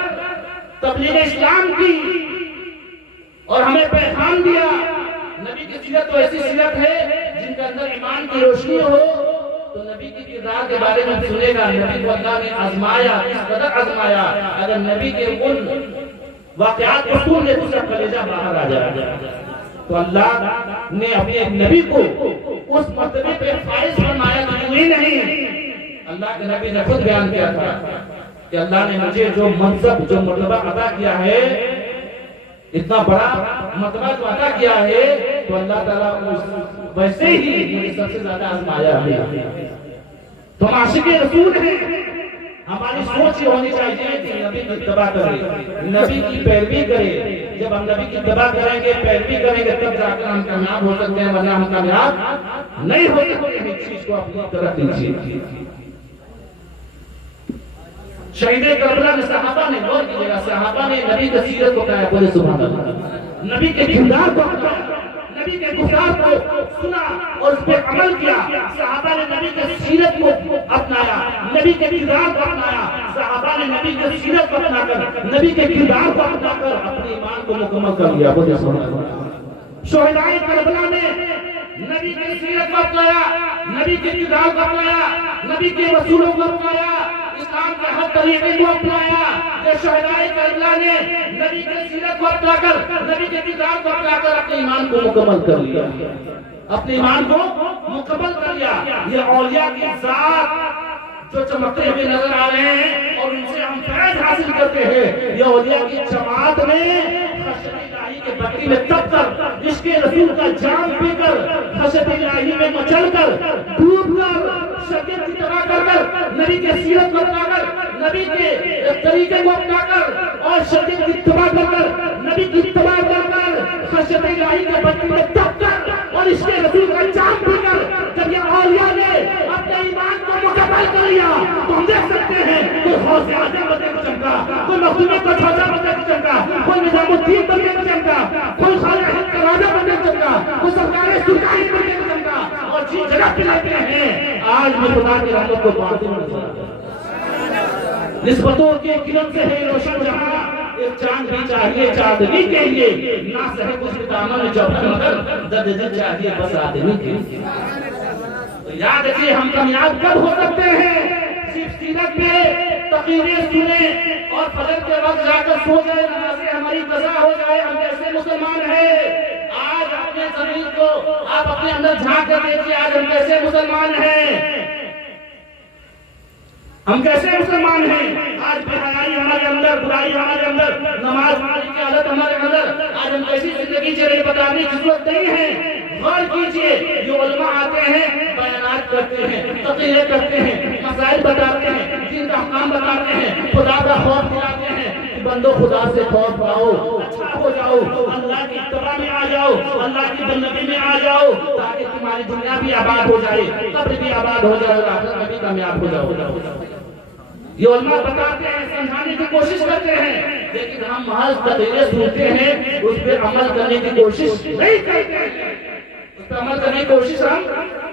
تبلیغ اسلام کی اور ہمیں پیغام دیا۔ نبی کی سیرت تو ایسی سیرت ہے جن کے اندر ایمان کی روشنی ہو تو نبی کی کردار کے بارے میں سنے گا۔ نبی کو اللہ نے آزمایا، اس قدر آزمایا، اگر نبی کے ان واقعات کو سن لے تو سب کلیجہ باہر آ جائے۔ تو اللہ نے اپنے نبی کو اس مرتبے پہ فائز فرمایا کہ کوئی نہیں۔ اللہ کے نبی نے خود بیان کیا تھا کہ اللہ نے مجھے جو منصب، جو مرتبہ عطا کیا ہے، اتنا بڑا مرتبہ جو عطا کیا ہے، تو اللہ تعالیٰ ویسے ہی مجھے سب سے زیادہ آزمایا ہے۔ تو ہم عاشق رسول ہیں، ہماری سوچ یہ ہونی چاہیے کہ نبی کی اتباع کریں، نبی کی پیروی کریں۔ جب ہم نبی کی اتباع کریں گے، پیروی کریں گے، تب جا کر ہم کامیاب ہو سکتے ہیں، ورنہ ہم کامیاب نہیں ہو سکتے ہیں۔ اس چیز کو اپنی طرف دیجیے۔ شہید کربلا میں صحابہ نے غور کیجیے گا، صحابہ نے نبی کی سیرت کو کہا، بولے سبحان اللہ، نبی کے کردار کو اپنایا، نبی کے گفتار کو سنا اور اس پہ عمل کیا۔ صحابہ نے نبی کی سیرت کو اپنایا، نبی کے کردار کو اپنایا، صحابہ نے نبی کی سیرت کو اپنا کر، نبی کے کردار کو اپنا کر اپنے ایمان کو مکمل کر لیا۔ بولے سبحان اللہ۔ شہدائے کربلا نے نبی کی سیرت کو اپنایا، نبی کے کردار کو اپنایا، نبی کے رسولوں کو اپنایا، اسلام کے ہر طریقے کو اپنایا۔ کہ شہدائے کربلا نے نبی کی سیرت کو اپنا کر، نبی کے کردار کو اپنا کر اپنے ایمان کو مکمل کر لیا، اپنے ایمان کو مکمل کر لیا۔ یہ اولیاء کی ذات جو چمکتے ہوئے نظر آ رہے ہیں اور ان سے ہم فیض حاصل کرتے ہیں، یہ اولیاء کی جماعت میں خشیت الہی کے بکری میں تپ کر، عشق رسول کا جام پی کر، خشیت الہی میں مچل کر، ڈوب کر، شریعت کی اتباع کر کر، نبی کے سیرت کو اپنا کر، نبی کے طریقے کو اپنا کر اور شریعت کی اتباع کر کر، نبی کی اتباع کر کر، خشیت الہی کے بکری میں تپ کر اور عشق رسول کا جام پی کر، جب یہ اولیاء نے اپنے ایمان کو مکمل کر لیا تو ہم دیکھ سکتے ہیں کوئی غوث اعظم بنے کو چمکا، کوئی مخدومی کا خواجہ بنے کو چمکا، کوئی نظام الدین بنے کو چمکا، کوئی خالق حق کا راجہ بنے کو چمکا، کوئی سرکار سلطانی بنے کو چمکا، اور جی جگہ پلاتے ہیں۔ آج میں خدا کی رحمت کو پاتے ہیں، نسبتوں کے کرن سے ہے روشن جہاں، ایک چاند بھی چاہیے چاندنی کے لیے، نہ سہے کچھ دامن جب مگر درد دل چاہیے بس آدمی کے لیے۔ یاد رکھیے ہم کامیاب کب ہو سکتے ہیں؟ صرف سیرت میں تقریریں سنیں اور فجر کے وقت جا کر سو جائے، نمازیں ہماری قضا ہو جائے، ہم کیسے مسلمان ہیں؟ آج اپنے زمین کو آپ اپنے اندر جھانک کر دیکھیے، آج ہم کیسے مسلمان ہیں؟ ہم کیسے مسلمان ہیں؟ آج بے حیائی ہمارے اندر، برائی ہمارے اندر، نماز پڑھنے کی عادت ہمارے اندر، آج ہم کیسی زندگی جی رہے بتانے کی ضرورت نہیں ہے۔ غور کیجئے، جو علماء آتے ہیں، بیانات کرتے ہیں، تقریریں کرتے ہیں، مسائل بتاتے ہیں، دین کا احکام بتاتے ہیں، خدا کا خوف دلاتے ہیں، بندو خدا سے خوف کھاؤ، اچھا ہو جاؤ، اللہ کی اتباع میں آ جاؤ، اللہ کی بندگی میں آ جاؤ، تاکہ تمہاری دنیا بھی آباد ہو جائے، قبر بھی آباد ہو جائے اور آخرت میں بھی کامیاب ہو جاؤ۔ یہ علماء بتاتے ہیں، سمجھانے کی کوشش کرتے ہیں، لیکن ہم محض تقریریں سنتے ہیں، اس پہ عمل کرنے کی کوشش نہیں کرتے ہیں، اس پہ عمل کرنے کی کوشش ہم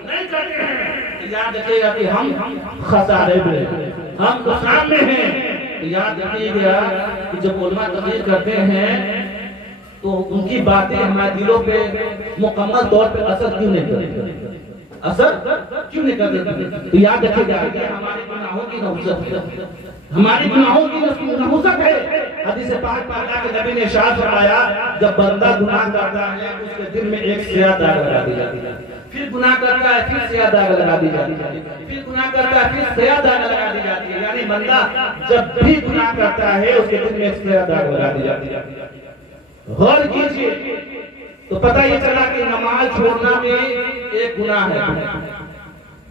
نہیں کرتے ہیں۔ یاد رکھیے گا کہ ہم خسارے میں، ہم نقصان میں ہیں۔ یاد رکھیے گا کہ جب علماء تقریر کرتے ہیں تو ان کی باتیں ہمارے دلوں پہ مکمل طور پہ اثر کیوں نہیں کرتی؟ اثر کیوں نہیں کرتے؟ تو یاد رکھیے گا کہ ہمارے گناہوں کی نحوست ہے، ہماری گناہوں کی نحوست ہے۔ حدیث پاک میں اللہ کے نبی نے ارشاد فرمایا، جب بندہ گناہ کرتا ہے اس کے دل میں ایک سیاہ داغ لگا دی جاتی ہے، پھر گناہ کرتا ہے پھر سیاہ داغ لگا دی جاتی ہے، پھر گناہ کرتا ہے پھر سیاہ داغ لگا دی جاتی ہے، یعنی بندہ جب بھی گناہ کرتا ہے اس کے دل میں ایک سیاہ داغ لگا دی جاتی ہے۔ غور کیجئے تو پتہ یہ چلا کہ نماز چھوڑنا بھی ایک گناہ ہے،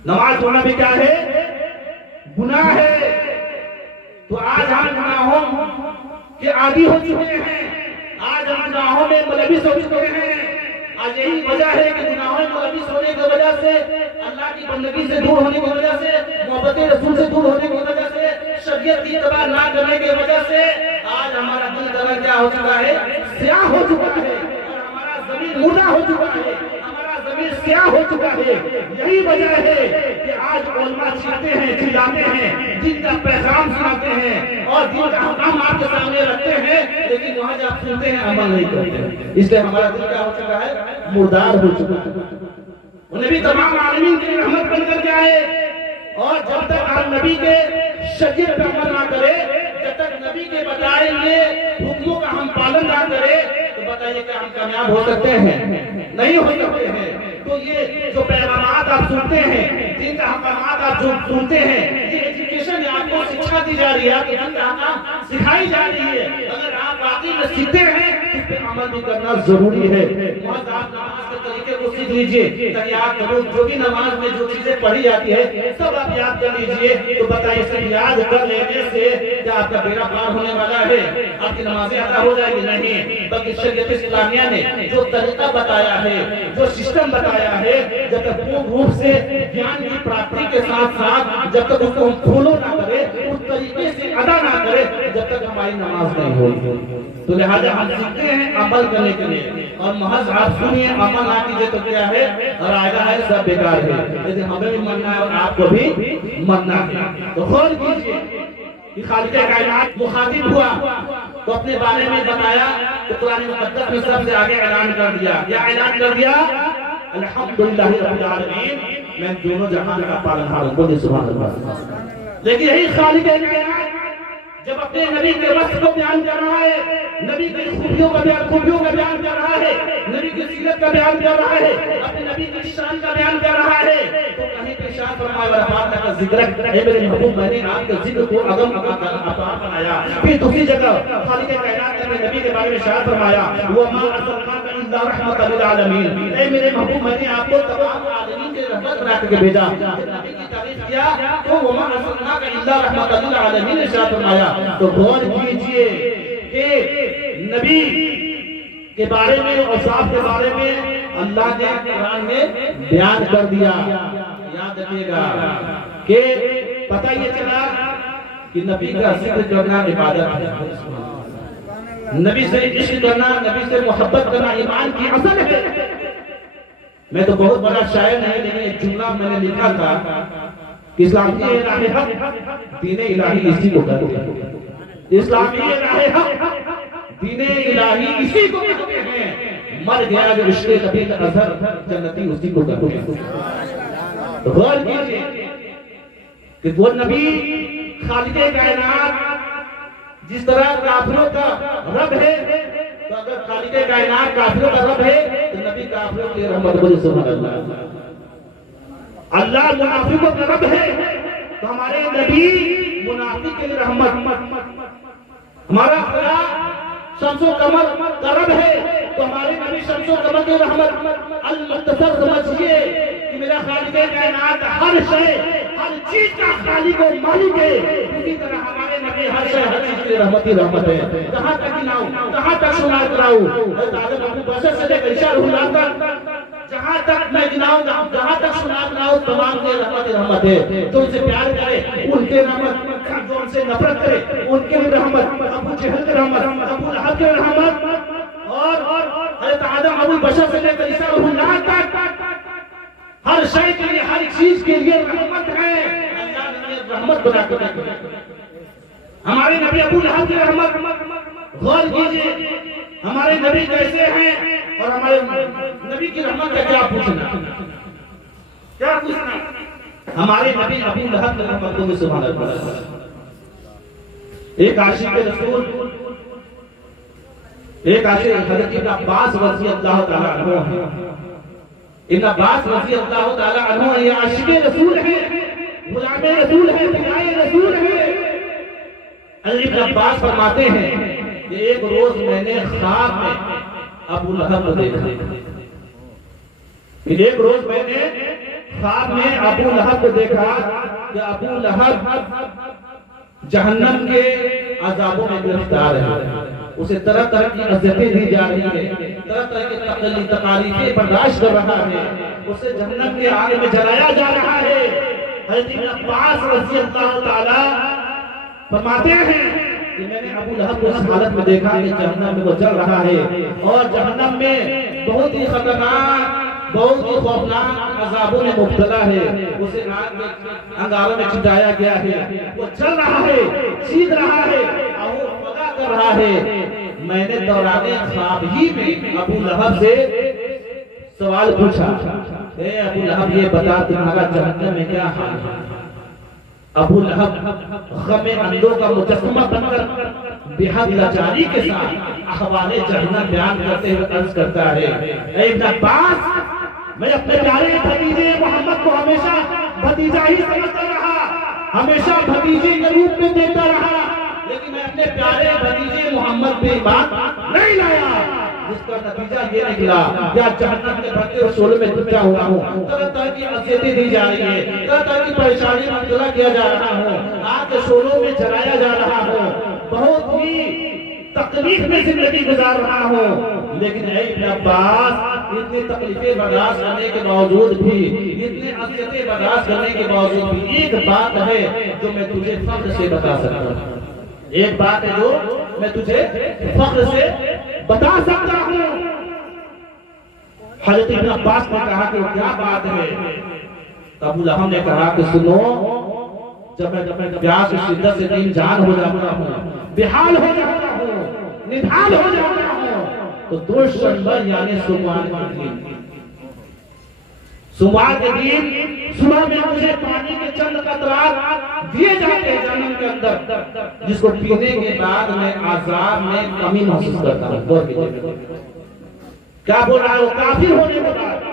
نماز چھوڑنا بھی کیا ہے؟ گناہ ہے۔ تو آج ہم گناہوں کے عادی ہو چکے ہیں، آج ہم گناہوں میں ملوث ہو چکے ہیں۔ آج یہی وجہ ہے کہ گناہوں میں ملوث ہونے کی وجہ سے، اللہ کی بندگی سے دور ہونے کی وجہ سے، محبت رسول سے دور ہونے کی وجہ سے، شریعت کی اتباع نہ کرنے کی وجہ سے آج ہمارا دل کا کیا ہو چکا ہے؟ سیاہ ہو چکا ہے، اور ہمارا ضمیر مردہ ہو چکا ہے، ہمارا ضمیر سیاہ ہو چکا ہے۔ یہی وجہ ہے کہ آج علماء چیختے ہیں، چلاتے ہیں، دین کا پیغام سناتے ہیں اور دین کا حکم آپ کے سامنے رکھتے ہیں، لیکن وہاں جب آپ سنتے ہیں عمل نہیں کرتے ہیں۔ اس لیے ہمارا دل کیا ہو چکا ہے؟ مردار ہو چکا ہے۔ انہیں بھی تمام عالمین کی رحمت بن کر کے آئے، اور جب تک آپ نبی کے شریعت پر عمل نہ کرے، جب تک نبی کے بتائے ہوئے حکموں کا ہم پالن نہ کرے، تو بتائیے کہ ہم کامیاب ہو سکتے ہیں؟ نہیں ہو سکتے ہیں۔ تو یہ جو پیغامات آپ سنتے ہیں، جن کا حکمات آپ جو سنتے ہیں، یہ ایجوکیشن آپ کو سکھا دی جا رہی ہے، آپ کو جن کا حکم سکھائی جا رہی ہے۔ اگر آپ واقعی میں سیکھتے ہیں تو اس پہ عمل بھی کرنا ضروری ہے۔ محض آپ نماز کے طریقے کو سیکھ لیجئے، تریاق درود جو بھی نماز میں جو چیزیں پڑھی جاتی ہے سب آپ یاد کر لیجئے، تو بتائیے سب یاد کر لینے سے کیا آپ کا بیڑا پار ہونے والا ہے؟ آپ کی نمازیں ادا ہو جائے گی؟ نہیں، بلکہ شریعت اسلامیہ نے جو طریقہ بتایا ہے، جو سسٹم بتایا ہے، جب تک پورن روپ سے گیان کی پراپتی کے ساتھ ساتھ جب تک اس کو ہم فالو نہ کرے، اس طریقے سے ادا نہ کرے، جب تک ہماری نماز نہیں ہوگی۔ تو لہذا ہم سیکھتے ہیں عمل کرنے کے لیے، اور محض آپ سنیے عمل نہ کیجیے تو کیا ہے؟ اور آئیدہ ہے سب بیکار ہے۔ لیکن ہمیں بھی مننا ہے اور آپ کو بھی مننا ہے۔ تو غور کیجیے کہ خالق کائنات مخاطب ہوا تو اپنے بارے میں بتایا، تو قرآن مقدس میں سب سے آگے اعلان کر دیا۔ کیا اعلان کر دیا؟ الحمدللہ رب العالمین، میں دونوں جہان کا پالنہار ہوں۔ بولیے سبحان اللہ۔ لیکن یہی خالق کائنات جب اپنے نبی کے وصف کو بیان کر رہا ہے، نبی کی خوبیوں کا بیان کر رہا ہے، نبی کی سیرت کا بیان کر رہا ہے، اپنے نبی کی شان کا بیان کر رہا ہے، تو کہیں پہ ارشاد فرمایا ورفعنا کا ذکر، اے میرے محبوب میں نے آپ کے ذکر کو اگم اپار بنایا۔ پھر دوسری جگہ خالق کائنات نے اپنے نبی کے بارے میں ارشاد فرمایا وما ارسلناک الا رحمۃ للعالمین، اے میرے محبوب میں نے آپ کو تمام عالمین کے رحمت بنا کے بھیجا۔ نبی کی تعریف کیا تو وما ارسلناک الا رحمۃ للعالمین ارشاد فرمایا۔ تو غور کیجئے کہ نبی کے بارے میں اور صاحب کے بارے میں اللہ نے قرآن میں بیان کر دیا۔ یاد رکھیے گا کہ پتہ یہ چلا کہ نبی کا ذکر کرنا عبادت ہے، نبی سے عشق کرنا، نبی سے محبت کرنا ایمان کی اصل ہے۔ میں تو بہت بڑا شاعر نہیں، لیکن ایک جملہ میں نے لکھا تھا کہ اسلامی الہ حق دین الہی اسی کو کہتے ہیں، اسلامی الہ حق دین الہی اسی کو کہتے ہیں، مر گیا جو عشق نبی کا اثر جنتی اسی کو کہتے ہیں۔ غور کیجئے کہ وہ نبی خالق کائنات جس طرح کافروں کا رب ہے، تو اگر خالق کائنات کافروں کا رب ہے تو نبی کافروں کی رحمت بولے سبحان اللہ۔ اللہ منافقوں کا رب ہے تو ہمارے نبی منافق کے لیے رحمت، ہمارا خدا شمس و قمر کا رب ہے تو ہمارے نبی شمس و قمر کی رحمت۔ المختصر سمجھئے کہ میرا خالق کائنات ہر شے ہر چیز کا خالق و مالک ہے، اسی طرح ہمارے نبی ہر شے ہر چیز کی رحمت ہی رحمت ہے. کہاں تک گناؤں, کہاں تک شمار کراؤں؟ حضرت آدم اپنے بشر سے لے کر عیسیٰ روح اللہ تک جہاں تک میں گناؤں گا, جہاں تک شمار کراؤں, تمام کی رحمت ہی رحمت ہے. جو ان سے پیار کرے ان کے رحمت, جو ان سے نفرت کرے ان کے بھی رحمت, ابو جہل کی رحمت, ابو لہب کی رحمت, اور حضرت آدم ابو البشر سے لے کر عیسیٰ روح اللہ تک ہر شے کے لیے, ہر چیز کے لیے رحمت ہے. اللہ نے رحمت بنا کر رکھی ہے. ہمارے نبی ابو لہب کی رحمت غور کیجئے, ہمارے نبی کیسے ہیں اور ہمارے نبی کی رحمت کا کیا پوچھنا, کیا پوچھنا. ہمارے نبی ابو لہب کی رحمتوں میں سبحان اللہ. ایک عاشق رسول, ایک عاشق حضرت ابن عباس رضی اللہ تعالی عنہ ہے. ابن عباس رضی اللہ تعالی عنہ یہ عاشق رسول ہے, غلام رسول ہے, پیارے رسول ہے. ابن عباس فرماتے ہیں کہ ایک روز میں نے خواب میں ابو لہب کو دیکھا. ایک روز میں نے خواب میں ابو لہب کو دیکھا کہ ابو لہب جہنم کے عذابوں میں گرفتار ہے. اسے طرح طرح کی عزتیں دی جا رہی ہیں, طرح طرح کی تکالیفیں برداشت کر رہا ہے, اسے جہنم کے آگ میں جلایا جا رہا ہے. حضرت ابن عباس رضی اللہ تعالی فرماتے ہیں کہ میں نے ابو لہب کو اس حالت میں دیکھا کہ جہنم میں وہ جل رہا ہے, اور جہنم میں بہت ہی خطرناک, بہت ہی خوفناک عذابوں میں مبتلا ہے. اسے آگ میں انگاروں میں چھٹایا گیا ہے, وہ جل رہا ہے, چیخ رہا ہے, کر رہا ہے. میں نے دوران خواب ہی میں ابو لہب سے سوال پوچھا, اے ابو لہب یہ بتا تمہارا جہنم میں کیا حال ہے. ابو لہب غم اندوں کا مجسمہ بن کر بے حد لاچاری کے ساتھ احوال جہنم بیان کرتے ہوئے عرض کرتا ہے, اے ابن عباس میں اپنے پیارے بھتیجے محمد کو ہمیشہ بھتیجا ہی سمجھتا رہا, ہمیشہ بھتیجے کے روپ میں دیکھتا رہا, لیکن میں اپنے پیارے بھتیجے محمد پہ بات نہیں لایا, جس کا نتیجہ یہ نکلا یا جہنم کے بھٹے رسول میں ڈوبا ہوا ہوں. طرح طرح کی اذیتیں دی جا رہی ہیں, طرح طرح کی پریشانی میں مبتلا کیا جا رہا ہوں, آگ کے شعلوں میں جلایا جا رہا ہوں, بہت ہی تکلیف میں زندگی گزار رہا ہوں. لیکن اے ابن عباس اتنی تکلیفیں برداشت کرنے کے باوجود بھی, اتنی اذیتیں برداشت کرنے کے باوجود بھی ایک بات ہے جو میں تجھے فخر سے بتا سکتا ہوں, ایک بات ہے جو میں تجھے فخر سے بتا سکتا ہوں. حضرت ابن عباس نے کہا کہ کیا بات ہے. ابو لہب نے کہا کہ سنو, جب میں پیاس کی شدت سے دل جان ہو جاتا ہوں, بحال ہو جاتا ہوں, نڈھال ہو جاتا ہوں, تو دو شنبر یعنی سوموار کے دن, سوموار کے دن صبح میں مجھے پانی کے چند قطرات دیے جاتے ہیں جہنم کے اندر, جس کو پینے کے بعد میں عذاب میں کمی محسوس کرتا ہوں. کیا بول رہا ہے وہ کافر ہونے کے بعد.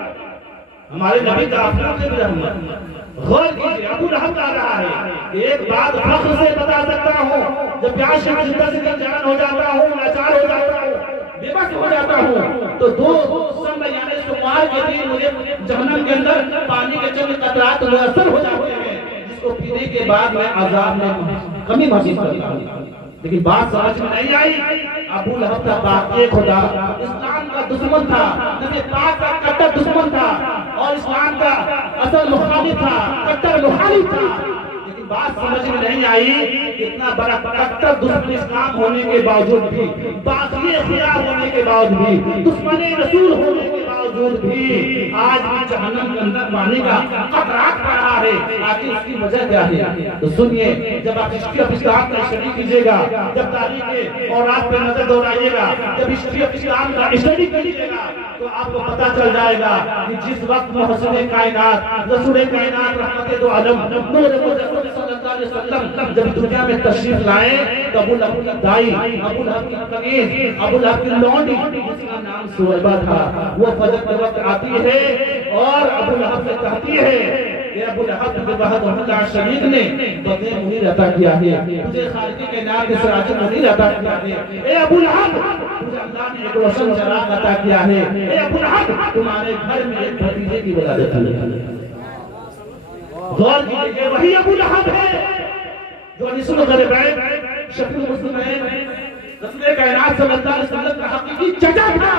ہمارے نبی کا اپنا بھی رحمت غور کیجئے. ابو لہب آ رہا ہے, ایک بات فخر سے بتا سکتا ہوں, جب پیاس کی شدت سے جان ہو جاتا ہوں, لاچار ہو جاتا ہوں, بے بس ہو جاتا ہوں, تو دو سنبر یعنی سوموار کے دن مجھے جہنم کے اندر پانی کے چند قطرات میسر ہو جاتے ہیں, جس کو پینے کے بعد میں عذاب میں کمی محسوس کرتا ہوں. لیکن بات سمجھ میں نہیں آئی. ابو لہب کا باقی خدا اسلام کا دشمن تھا, نبی پاک کا کٹر دشمن تھا, اور اسلام کا اصل مخالف تھا, کٹر مخالف تھا. لیکن بات سمجھ میں نہیں آئی, اتنا بڑا کٹر دشمن اسلام ہونے کے باوجود بھی, باقی خدا ہونے کے باوجود بھی, دشمن رسول ہونے کے باوجود بھی آج بھی جہنم کے اندر پانی کا قطرات پڑ رہا ہے. آخر اس کی وجہ کیا ہے؟ تو سنیے, جب آپ اسلام کا اسٹڈی کیجئے گا, جب تاریخ اور رات پہ نظر دوڑائیے گا, جب اسلام کا اسٹڈی کیجئے گا, تو آپ کو پتا چل جائے گا کہ جس وقت محسن کائنات رسول کائنات رحمت دو عالم نور مجسد صلی اللہ علیہ وسلم جب دنیا میں تشریف لائے, تو ابو لہب کی دائی, ابو لہب کی کنیز, ابو لہب کی لونڈی جس کا نام سویبہ تھا, وہ فجر کے وقت آتی ہے اور ابو لہب سے کہتی ہے کہ ابو لہب کے بعد اللہ شریک نے بدلے منیر عطا کیا ہے, مجھے خالق کائنات کے سراج منیر عطا کیا ہے. اے ابو لہب, مجھے اللہ نے ایک روشن چراغ عطا کیا ہے. اے ابو لہب, تمہارے گھر میں ایک بھتیجے کی ولادت ہوئی. غور کیجئے, وہی ابو لہب ہے جو نسل غریب شفیع المسلمین رسول کائنات صلی اللہ علیہ وسلم کا حقیقی چچا تھا،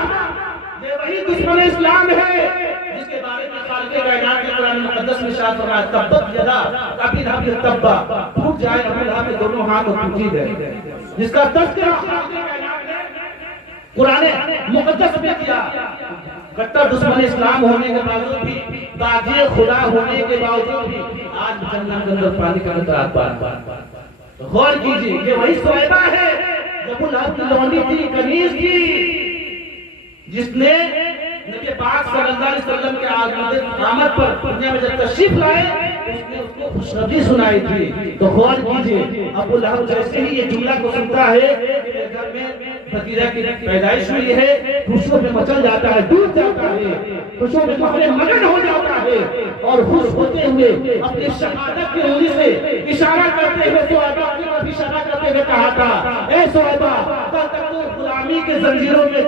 یہ وہی دشمن اسلام ہے جس کے بارے میں خالق کائنات کے قرآن مقدس میں ارشاد فرمایا تبت یدا ابی لہب تبا، ٹوٹ جائے ابو لہب کے دونوں ہاتھ ٹوٹی گئے، جس کا تذکرہ خالق کائنات نے قرآن مقدس میں کیا۔ کٹر دشمن اسلام ہونے کے باوجود بھی، باغی خدا ہونے کے باوجود بھی آج جہنم کے اندر پانی کا قطرات بار غور کیجیے، یہ وہی صہیبہ ہے جو ابو لہب کی لونڈی تھی، کنیز تھی، جس نے نبی پاک صلی اللہ علیہ وسلم کے آمد پر دنیا میں جب تشریف لائے اس نے اس کو خوشخبری سنائی تھی۔ تو غور کیجیے، ابو لہب جیسے ہی یہ جملہ کو سنتا ہے کہ گھر میں بھتیجا کی پیدائش ہوئی ہے، خوشیوں میں مچل جاتا ہے، ڈوب جاتا ہے، خوشیوں میں مگن ہو جاتا ہے، اور خوش ہوتے ہوئے اپنی شہادت کی انگلی سے اشارہ کرتے ہوئے صہیبہ کی طرف اشارہ کرتے ہوئے کہا تھا، اے صہیبہ کل تک تو غلامی کے زنجیروں میں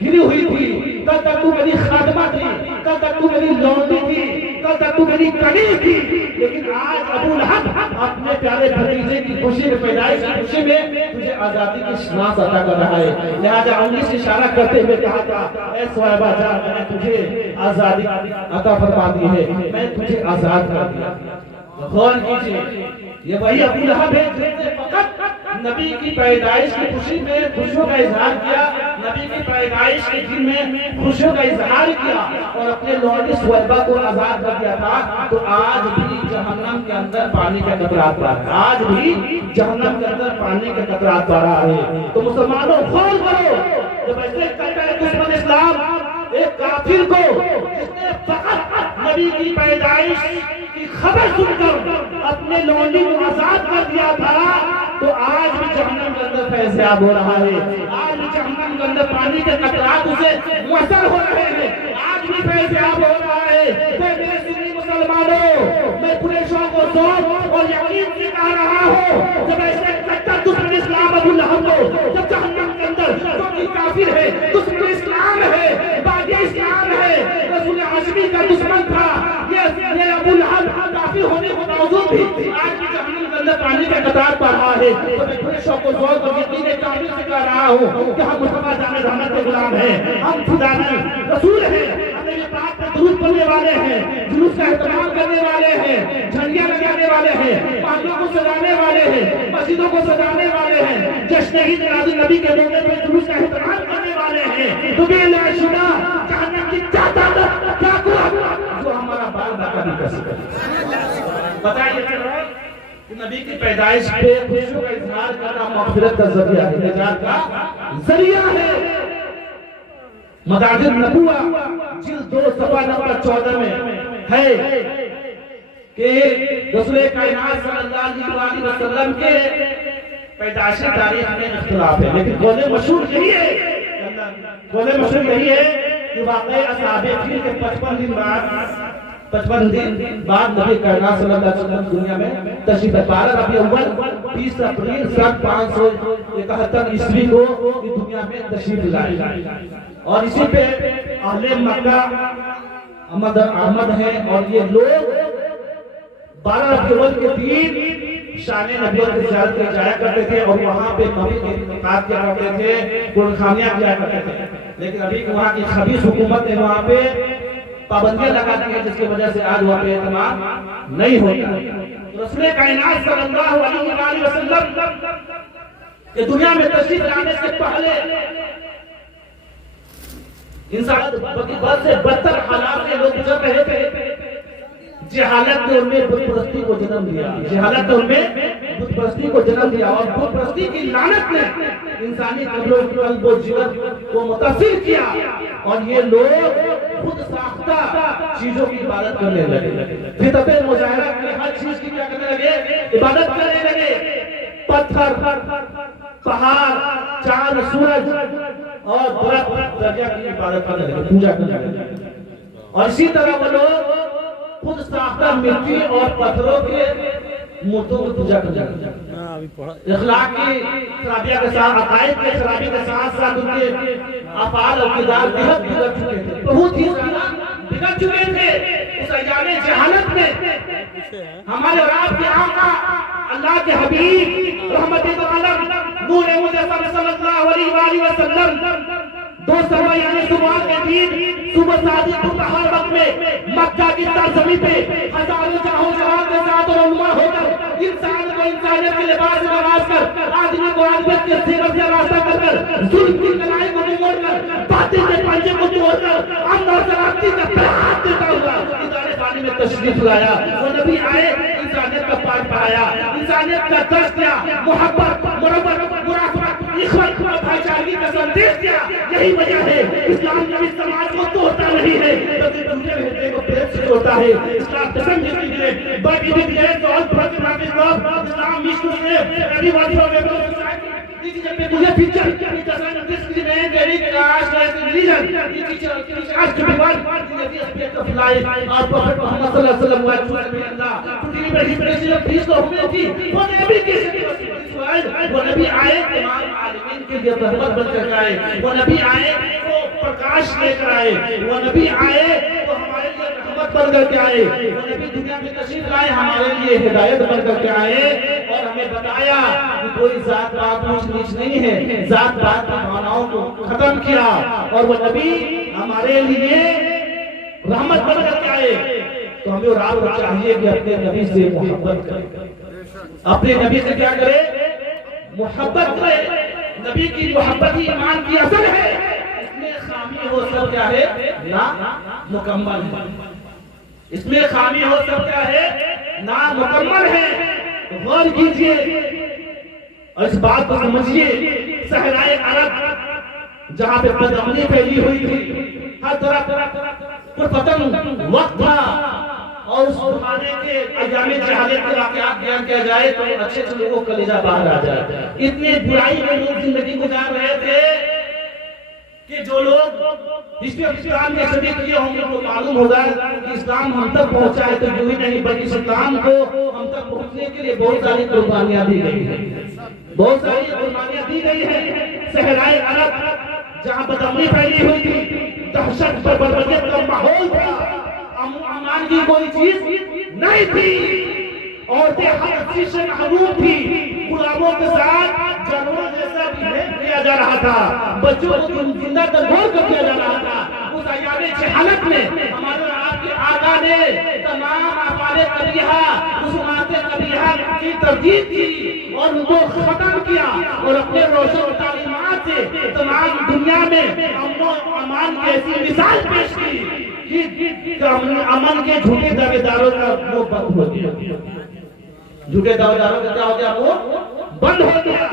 گھری ہوئی تھی، کل تک تو میری خادمہ تھی، کل تک تو میری لونڈی تھی، کل تک تو میری کنیز تھی، لیکن آج ابو لہب اپنے پیارے بھتیجے کی خوشی میں، پیدائش کی خوشی میں تجھے آزادی کی شناخت عطا کر رہا ہے، لہذا انگلی سے اشارہ کرتے ہوئے کہا تھا، اے صہیبہ جا میں نے تجھے آزادی عطا فرما دی ہے، میں تجھے آزاد کر دیا۔ غور کیجیے، یہ وہی ابو لہب ہے جس نے فقط نبی کی پیدائش کی خوشی میں خوشیوں کا اظہار کیا، نبی کی پیدائش کے دن میں خوشیوں کا اظہار کیا اور اپنے لونڈی صہیبہ کو آزاد کر دیا تھا۔ تو آج بھی جہنم کے اندر پانی کے قطرات پڑ رہے ہیں، آج بھی جہنم کے اندر پانی کے قطرات پڑ رہا ہے۔ تو مسلمانوں غور کرو، جب ایسے کرتا ہے دشمن اسلام ایک کافر کو جس نے فقط نبی کی پیدائش کی خبر سن کر اپنے لونڈی کو آزاد کر دیا تھا، تو آج بھی جہنم کے اندر فیضیاب ہو رہا ہے، آج بھی جہنم کے اندر پانی کے قطرات اسے میسر ہو رہے ہیں، آج بھی فیضیاب ہو رہا ہے۔ میرے سنی مسلمانوں، میں پورے شوق و ذوق اور یقین سے کہہ رہا ہوں، جب ایسے کٹر دشمن اسلام ابو لہب کو جب جہنم کے اندر جو کہ کافر ہے، دشمن اسلام ہے، باغی اسلام ہے، رسول ہاشمی کا دشمن تھا، یہ ابو لہب کافر ہونے کے باوجود بھی آج بھی جہنم کے اندر پانی کا قطرات پڑ رہا ہے۔ تو میں پورے شوق و ذوق اور یقین کامل سے کہہ رہا ہوں کہ ہم مصطفیٰ جان رحمت کے غلام ہیں، ہم خداوند رسول ہیں، نبی پاک پر درود پڑھنے والے ہیں، جلوس کا اہتمام کرنے والے ہیں، جھنڈیاں لگانے والے ہیں، پانڈوں کو سجانے والے ہیں، مسجدوں کو سجانے والے ہیں، جشن عید میلاد النبی کے موقع پر جلوس کا اہتمام کرنے والے ہیں۔ تو بھی لا شدہ جہنم کی کیا طاقت، کیا قوت جو ہمارا بال باقا نہیں کر سکتا۔ بتائیے کہ نبی کی پیدائش پہ خوشیوں کا اظہار کرنا مغفرت کا ذریعہ ہے، نجات کا ذریعہ ہے۔ مدارج النبوہ جلد 2 صفحہ نمبر 14 میں ہے کہ رسول کائنات صلی اللہ علیہ وسلم کے پیدائش تاریخ میں اختلاف ہے، لیکن قول مشہور یہی ہے کہ واقعی اصحاب فیل کے 55 دن بعد نبی کائنات صلی اللہ علیہ وسلم دنیا میں تشریف لائے۔ 12 ربیع الاول 20 اپریل سن 571 عیسوی کو دنیا میں تشریف لائے، اور اسی پہ اہل مکہ احمد ہیں، اور یہ لوگ 12 ربیع الاول کے دن شان نبوت کی زیارت کے جایا کرتے تھے، اور وہاں پہ نبی کے انتقاد کیا کرتے تھے، قرآن خوانیاں کیا کرتے تھے۔ لیکن ابھی وہاں کی خبیث حکومت نے وہاں پہ پابندیاں لگا دی ہیں، جس کی وجہ سے آج وہاں پہ اہتمام نہیں ہوتا۔ رسول کائنات صلی اللہ علیہ وسلم کہ دنیا میں تشریف لانے سے پہلے انسان بد سے بدتر حالات میں لوگ گزر رہے تھے۔ جہالت نے ان میں بت پرستی کو جنم دیا، جہالت نے ان میں بت پرستی کو جنم دیا، اور بت پرستی کی لعنت نے انسانی قلب و جگر کو متاثر کیا، اور یہ لوگ خود ساختہ چیزوں کی عبادت کرنے لگے، فطرت مظاہرہ کے ہر چیز کی کیا کرنے لگے، عبادت کرنے لگے۔ پتھر، پہاڑ، چاند، سورج اور درخت دریا کی عبادت کرنے لگے، پوجا کرنے لگے، اور اسی طرح وہ لوگ خود ساختہ مٹی اور پتھروں کے مورتوں کو پوجا کرنے لگے۔ اخلاق کی خرابیاں کے ساتھ، عقائد کے خرابی کے ساتھ ساتھ ان کے افعال اور کردار بہت بگڑ چکے تھے، بہت ہی زیادہ بگڑ چکے تھے۔ اس ایام جہالت میں ہمارے اور آپ کے آقا اللہ کے حبیب رحمت علیہ وسلم دو سوا یعنی صبح کے دن صبح صادق پہاڑ وقت میں مکہ کی سرزمین پہ ہزاروں جاہوں جہاں کے ساتھ رونما ہو کر انسان کو انسانیت کے لباس میں نواز کر آدمی کو آدمیت کے سیرت سے راستہ کر کر ظلم کی کلائی کو نموڑ کر باطل کے پنجے کو توڑ کر امن اور سلامتی کا پیغام دیتا ہوا ادارے پانی میں تشریف لایا. وہ نبی آئے انسانیت کا پار پایا, انسانیت کا درس دیا, محبت مربت مرافقت اخوت بھائی چارگی کا سندیش دیا. یہی وجہ ہے اسلام کبھی سماج کو توڑتا نہیں ہے بلکہ دوسرے رہتے کو پیٹ سے توڑتا ہے. اسلام قسم جیسی ہے باقی بھی ہے تو اور پرت ناقص لوگ اسلام مشکل ہے ایوری واٹی آف ایبل مجھے فیچر دس میں ویری کلاس ریلیجن آج کے بعد آف لائف اور پروفٹ محمد صلی اللہ علیہ وسلم اللہ تو بھی پریزیڈنٹ پیس تو ہوئی تھی وہ نبی کیسے وہ نبی آئے تمام عالمین کے لیے رحمت بن کر آئے. وہ نبی آئے وہ پرکاش لے کر آئے. وہ نبی آئے وہ ہمارے لیے رحمت بن کر کے آئے. وہ نبی دنیا میں تشریف لائے ہمارے لیے ہدایت بن کر کے آئے اور ہمیں بتایا کہ کوئی ذات پات اونچ نیچ نہیں ہے. ذات پات کی معناؤں کو ختم کیا اور وہ نبی ہمارے لیے رحمت بن کر کے آئے. تو ہمیں اور آپ کو چاہیے کہ اپنے نبی سے محبت کریں, اپنے نبی سے کیا کرے, محبت کرے. نبی کی محبت ہی ایمان کی اصل ہے. اس میں خامی ہو سب کیا ہے نا مکمل ہے. اس میں خامی ہو سب کیا ہے نا مکمل ہے. غور کیجئے اور اس بات کو سمجھیے. صحرائے عرب جہاں پہ بدامنی پھیلی ہوئی تھی, ہر طرف پرفتن وقت تھا اور اس زمانے کے ایام جہالت کے واقعات بیان کیا جائے تو اچھے سے لوگوں کا کلیجہ باہر آ جائے. اتنے برائی میں لوگ زندگی گزار رہے تھے کہ جو لوگ ہسٹری آف اسلام میں اسٹڈی کیے ہوں گے کو معلوم ہوگا کہ اسلام ہم تک پہنچا ہے تو یوں ہی نہیں بلکہ اسلام کو ہم تک پہنچنے کے لیے بہت ساری قربانیاں دی گئی ہیں, بہت ساری قربانیاں دی گئی ہیں. صحرائے عرب جہاں بدامنی پھیلی ہوئی تھی, دہشت پر بربریت کا ماحول تھا, امان کی کوئی چیز نہیں تھی, عورتیں ہر چیز سے محروم تھی, غلاموں کے ساتھ جانوروں جیسا بہیو کیا جا رہا تھا, بچوں کو زندہ تنگور کر دیا جا رہا تھا. اس ایام جہالت میں ہمارے آپ کے آقا نے تمام افعال قبیحہ رسومات قبیحہ کی تردید کی اور ان کو ختم کیا اور اپنے روشن تعلیمات سے تمام دنیا میں امن و امان کی ایسی مثال پیش کی کہ امن کے جھوٹے دعوے داروں کا وہ بند ہو گیا. جھوٹے دعوے داروں کا کیا ہو گیا, وہ بند ہو گیا.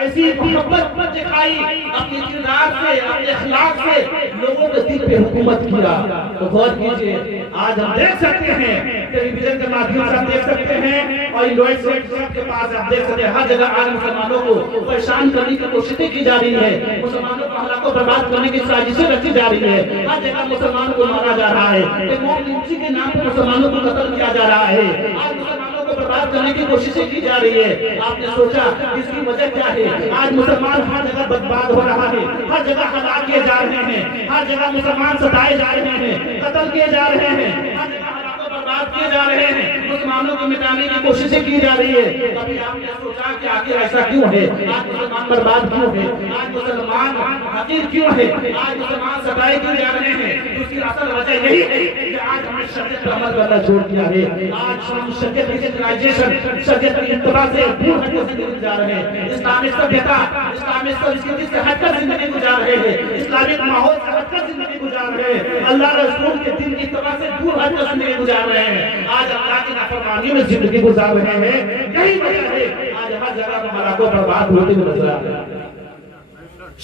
ایسی محبت دکھائی اپنی کردار سے, اپنے اخلاق سے لوگوں کے دل پہ حکومت کیا. تو غور کیجئے آج ہم دیکھ سکتے ہیں ٹیلی ویژن کے مادھیم سے ہم دیکھ سکتے ہیں اور انڈرائڈ سیٹ کے پاس آپ دیکھ سکتے ہیں ہر جگہ آج مسلمانوں کو پریشان کرنے کی کوششیں کی جا رہی ہے, مسلمانوں کو ہلاک و برباد کرنے کی سازشیں رچی جا رہی ہے. ہر جگہ مسلمانوں کو مارا جا رہا ہے, ٹیکنالوجی کے نام پر مسلمانوں کو قتل کیا جا رہا ہے. آج مسلمانوں کو برباد کرنے کی کوششیں کی جا رہی ہے. آپ نے سوچا اس کی وجہ کیا ہے؟ آج مسلمان ہر جگہ برباد ہو رہا ہے, ہر جگہ ہلاک کیے جا رہے ہیں, ہر جگہ مسلمان ستائے جا رہے ہیں, قتل کیے جا رہے ہیں, ہر جگہ ہلاک و برباد کیے جا رہے ہیں, مسلمانوں کو مٹانے کی کوششیں کی جا رہی ہے. کبھی آپ نے سوچا کہ آخر ایسا کیوں ہے؟ آج مسلمان برباد کیوں ہے؟ آج مسلمان حقیر کیوں ہے؟ آج مسلمان ستائے کیوں جا رہے ہیں؟ اس کی اصل وجہ یہی ہے کہ آج ہم نے شریعت پر عمل کرنا چھوڑ دیا ہے. آج ہم شریعت کی سیکولرائزیشن, شریعت کی اتباع سے دور ہٹ کر زندگی گزار رہے ہیں. اسلامی سبھیتا, اسلامی سنسکرتی سے ہٹ کر زندگی گزار رہے ہیں, اسلامی ماحول سے ہٹ کر زندگی گزار رہے ہیں, اللہ رسول کے دین کی اتباع سے دور ہٹ کر زندگی گزار رہے ہیں. آج اللہ کی نافرمانی میں زندگی گزار رہے ہیں. یہی وجہ ہے آج ہر جگہ ہمارا کو برباد ہوتے ہوئے نظر آ رہا ہے.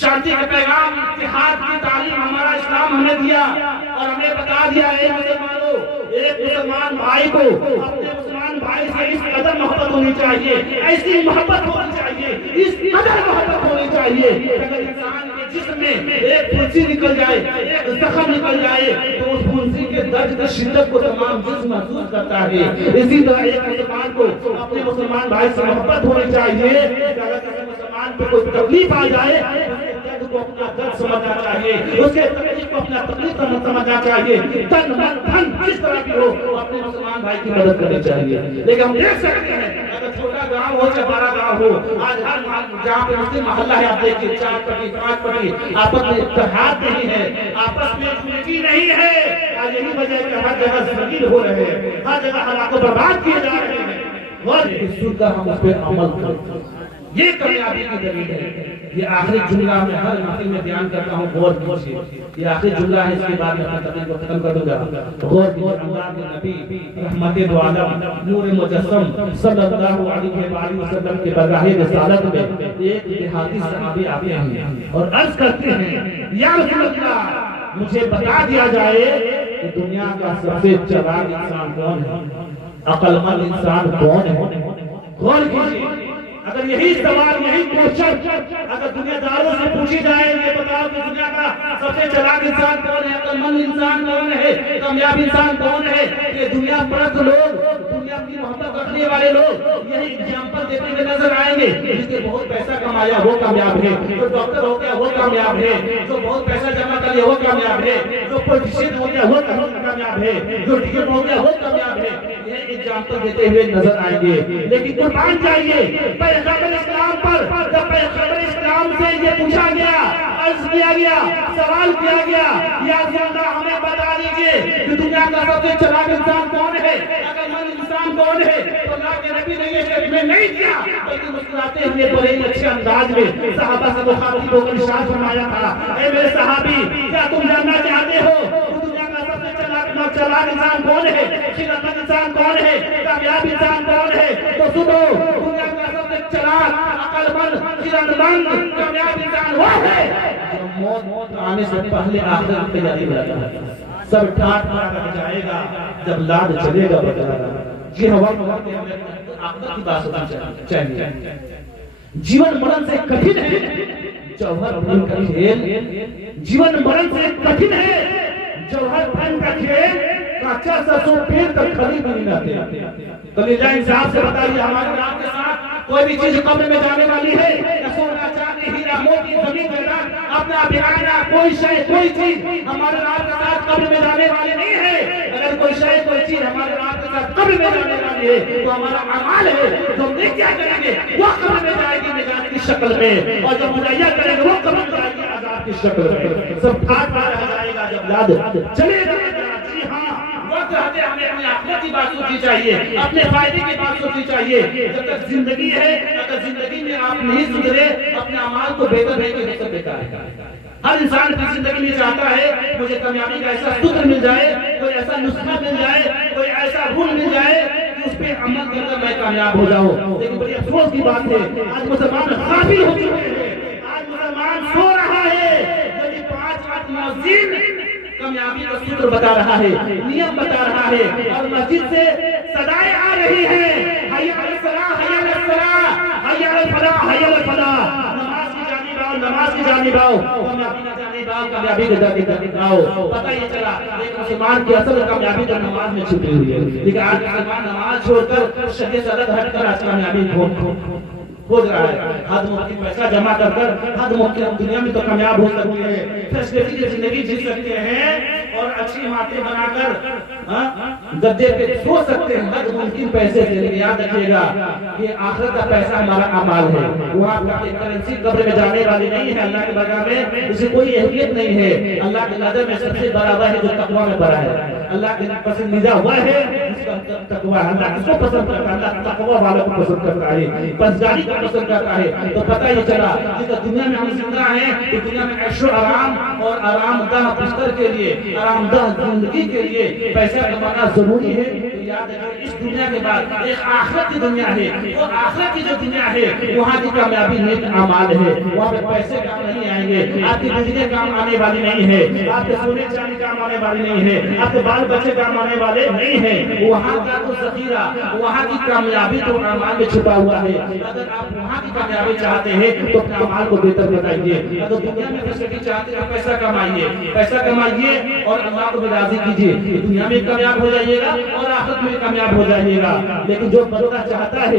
شانتی کا پیغام, اتحاد کی تعلیم ہمارا اسلام ہمیں دیا اور ہمیں بتا دیا ہے مسلمانوں, ایک مسلمان بھائی کو اپنے مسلمان بھائی سے اس قدر محبت ہونی چاہیے, ایسی محبت ہونی چاہیے, اس قدر محبت ہونی چاہیے. اگر انسان کے جسم میں ایک پھنسی نکل جائے, ایک زخم نکل جائے تو اس پھنسی کے درد کی شدت کو تمام جسم محسوس کرتا ہے. اسی طرح ایک مسلمان کو اپنے مسلمان بھائی سے محبت ہونی چاہیے. اگر کسی مسلمان پہ کوئی تکلیف آ جائے کو اپنا درد سمجھنا چاہیے, اس کے تکلیف کو اپنا تکلیف سمجھنا چاہیے. تن من دھن جس طرح کی ہو اپنے مسلمان بھائی کی مدد کرنی چاہیے. لیکن ہم دیکھ سکتے ہیں اگر چھوٹا چھوٹا گاؤں ہو چاہے بڑا گاؤں ہو، آج ہر جہاں پہ مسلم محلہ ہے آپ دیکھیے 4 پٹی 5 پٹی آپس میں اتحاد نہیں ہے، آپس میں یکجہتی نہیں ہے۔ آج یہی وجہ ہے کہ ہر جگہ ذلیل ہو رہے ہیں، ہر جگہ حالات کو برباد کیے جا رہے ہیں، اور اس سن کر ہم اس پہ عمل کریں، یہ کامیابی کی دلیل ہے۔ یہ آخری جملہ میں ہر محفل میں بیان کرتا ہوں، غور کیجیے، یہ آخری جملہ ہے، اس کے بعد میں اپنی تقریر کو ختم کر دوں گا۔ غور کیجیے، اللہ کے نبی رحمت دو عالم نور مجسم صلی اللہ علیہ وآلہ وسلم کے براہ رسالت میں ایک دیہاتی صحابی آتے ہیں اور عرض کرتے ہیں، یا رسول اللہ مجھے بتا دیا جائے کہ دنیا کا سب سے چلاک انسان کون ہے، عقل مند انسان کون ہے۔ غور کیجیے، اگر یہی سوال یہی کوشش اگر دنیا داروں سے پوچھی جائے، یہ بتاؤ کہ دنیا کا سب سے چلاک انسان کون ہے، عقل مند انسان کون ہے، کامیاب انسان کون ہے، یہ دنیا پرست لوگ، دنیا کی محبت رکھنے والے لوگ یہی اگزامپل دیتے ہوئے نظر آئیں گے۔ جس نے بہت پیسہ کمایا وہ کامیاب ہے، جو ڈاکٹر ہو گیا وہ کامیاب ہے، جو بہت پیسہ جمع کر لیا وہ کامیاب ہے، جو پولیٹیشین ہو گیا وہ کامیاب ہے، جو ڈیم ہو گیا وہ کامیاب ہے۔ یہ اگزامپل دیتے ہوئے نظر آئیں گے، لیکن قربان جائیے پیغمبر اسلام پر، جب پیغمبر اسلام سے یہ پوچھا گیا، عرض کیا گیا، سوال کیا گیا، یا اللہ ہمیں بتا دیجئے کہ دنیا کا سب سے چلاک انسان کون ہے، عقل مند انسان کون ہے، تو اللہ کے نبی نے یہ کلمہ نہیں کیا، بلکہ مسکراتے ہوئے بڑے ہی اچھے انداز میں صحابہ سے مخاطب ہو کر ارشاد فرمایا تھا، اے میرے صحابی کیا تم جاننا چاہتے ہو دنیا کا سب سے چلاک انسان کون ہے، خیرت مند انسان کون ہے، کامیاب انسان کون ہے؟ تو سنو، دنیا کا سب سے چلاک، عقل مند، خیرت مند، کامیاب انسان وہ ہے جو موت آنے سے پہلے آخرت کی تیاری میں لگا ہے۔ سب ٹھاٹ مارا کر جائے گا جب لاد چلے گا بتانا۔ جی ہاں، وقت ہمیں آخرت کی بات سننا چاہیے۔ جیون مرن سے کٹھن ہے جوہر بن کا کھیل، جیون مرن سے کٹھن ہے جوہر بن کا کھیل، کچا سرسوں پھیر کر کھلی بنی جاتے ہیں۔ کلیجہ انصاف سے بتائیے، ہمارے آپ کے ساتھ کوئی بھی چیز قبر میں جانے والی ہے، نہ سونا چاندی ہیرا موتی زمین جائیداد اپنا بہانا کوئی شے کوئی چیز ہمارے آپ کے ساتھ قبر میں جانے والی نہیں ہے۔ اگر کوئی شے کوئی چیز ہمارے آپ کے ساتھ قبر میں جانے والی ہے تو ہمارا اعمال ہے، جو ہم کیا کریں گے وہ قبر میں جائے گی نجات کی شکل میں، اور جو مدعیہ کریں گے وہ قبر میں جائے گی عذاب کی شکل میں۔ سب ٹھاٹ مارا جائے گا جب یاد چلے گا۔ جی ہاں، وقت رہتے ہمیں اپنے آخرت کی بات سوچنی چاہیے، اپنے فائدے کی بات سوچنی چاہیے۔ جب تک زندگی ہے، اگر زندگی میں آپ نہیں سدھرے، اپنے اعمال کو بہتر نہیں کرنے سے بیکار ہے۔ ہر انسان کی زندگی میں چاہتا ہے مجھے کامیابی کا ایسا ستر مل جائے، کوئی ایسا نسخہ مل جائے، کوئی ایسا رول مل جائے کہ اس پہ عمل کر کر میں کامیاب ہو جاؤں۔ لیکن بڑی افسوس کی بات ہے، آج مسلمان غافل ہو چکے ہیں، آج مسلمان سو رہا ہے۔ یعنی 5 وقت مؤذن کامیابی کا ستر بتا رہا ہے، نیم بتا رہا ہے، اور مسجد سے صدائیں آ رہی ہیں، حی علی الصلاۃ، حی علی الصلاۃ، حی علی الفلاح، حی علی الفلاح۔ نماز کی جانب آؤ، کامیابی کی جانب آؤ، کامیابی کی جانب آؤ۔ پتہ یہ چلا ایک مسلمان کی اصل کامیابی تو نماز میں چھپی ہوئی ہے، لیکن آج مسلمان نماز چھوڑ کر شریع صدق ہٹ کر آج کامیابی کھوج رہا ہے۔ حد ممکن پیسہ جمع کر کر حد ممکن دنیا میں تو کامیاب ہو سکتے ہیں، فیسلٹی کی زندگی جی سکتے ہیں، اور اچھی عمارتیں بنا کر گدے پہ سو سکتے ہیں حد ممکن پیسے سے۔ لیکن یاد رکھیے گا کہ آخرت کا پیسہ ہمارا اعمال ہے، وہاں پر کرنسی قبر میں جانے والی نہیں ہے۔ اللہ کے بارگاہ میں اسے کوئی اہمیت نہیں ہے۔ اللہ کی نظر میں سب سے بڑا وہ ہے جو تقویٰ میں بڑا ہے۔ اللہ کے پسندیدہ وہ ہے جس کا تقویٰ ہے۔ اللہ کس کو پسند کرتا ہے؟ اللہ تقویٰ والوں کو پسند کرتا ہے، پرہیزگاری کو پسند کرتا ہے۔ تو پتہ یہ چلا کہ دنیا میں ہم زندہ ہیں، تو دنیا میں عیش و آرام اور آرام دہ بستر کے لیے، آرام دہ زندگی کے لیے پیسہ کمانا ضروری ہے۔ یاد رکھیں اس دنیا کے بعد ایک آخرت کی دنیا ہے، وہ آخرت کی جو دنیا ہے وہاں کی کامیابی نیک اعمال ہے۔ وہاں پہ پیسے کام نہیں آئیں گے، آپ کی بجلی کام آنے والی نہیں ہے، آپ کے سونے چاندی کام آنے والی نہیں ہے، آپ کے بال بچے کام آنے والے نہیں ہیں۔ وہاں کا تو ذخیرہ، وہاں کی کامیابی تو اعمال میں چھپا ہوا ہے۔ اگر آپ وہاں کی کامیابی چاہتے ہیں تو اپنے اعمال کو بہتر بنائیے۔ اگر دنیا میں فیسلٹی چاہتے ہیں پیسہ کمائیے، پیسہ کمائیے اور اللہ کو بھی راضی کیجیے۔ دنیا میں کامیاب ہو جائیے گا اور آخرت میں کامیاب ہو جائیے گا۔ لیکن جو بندہ چاہتا ہے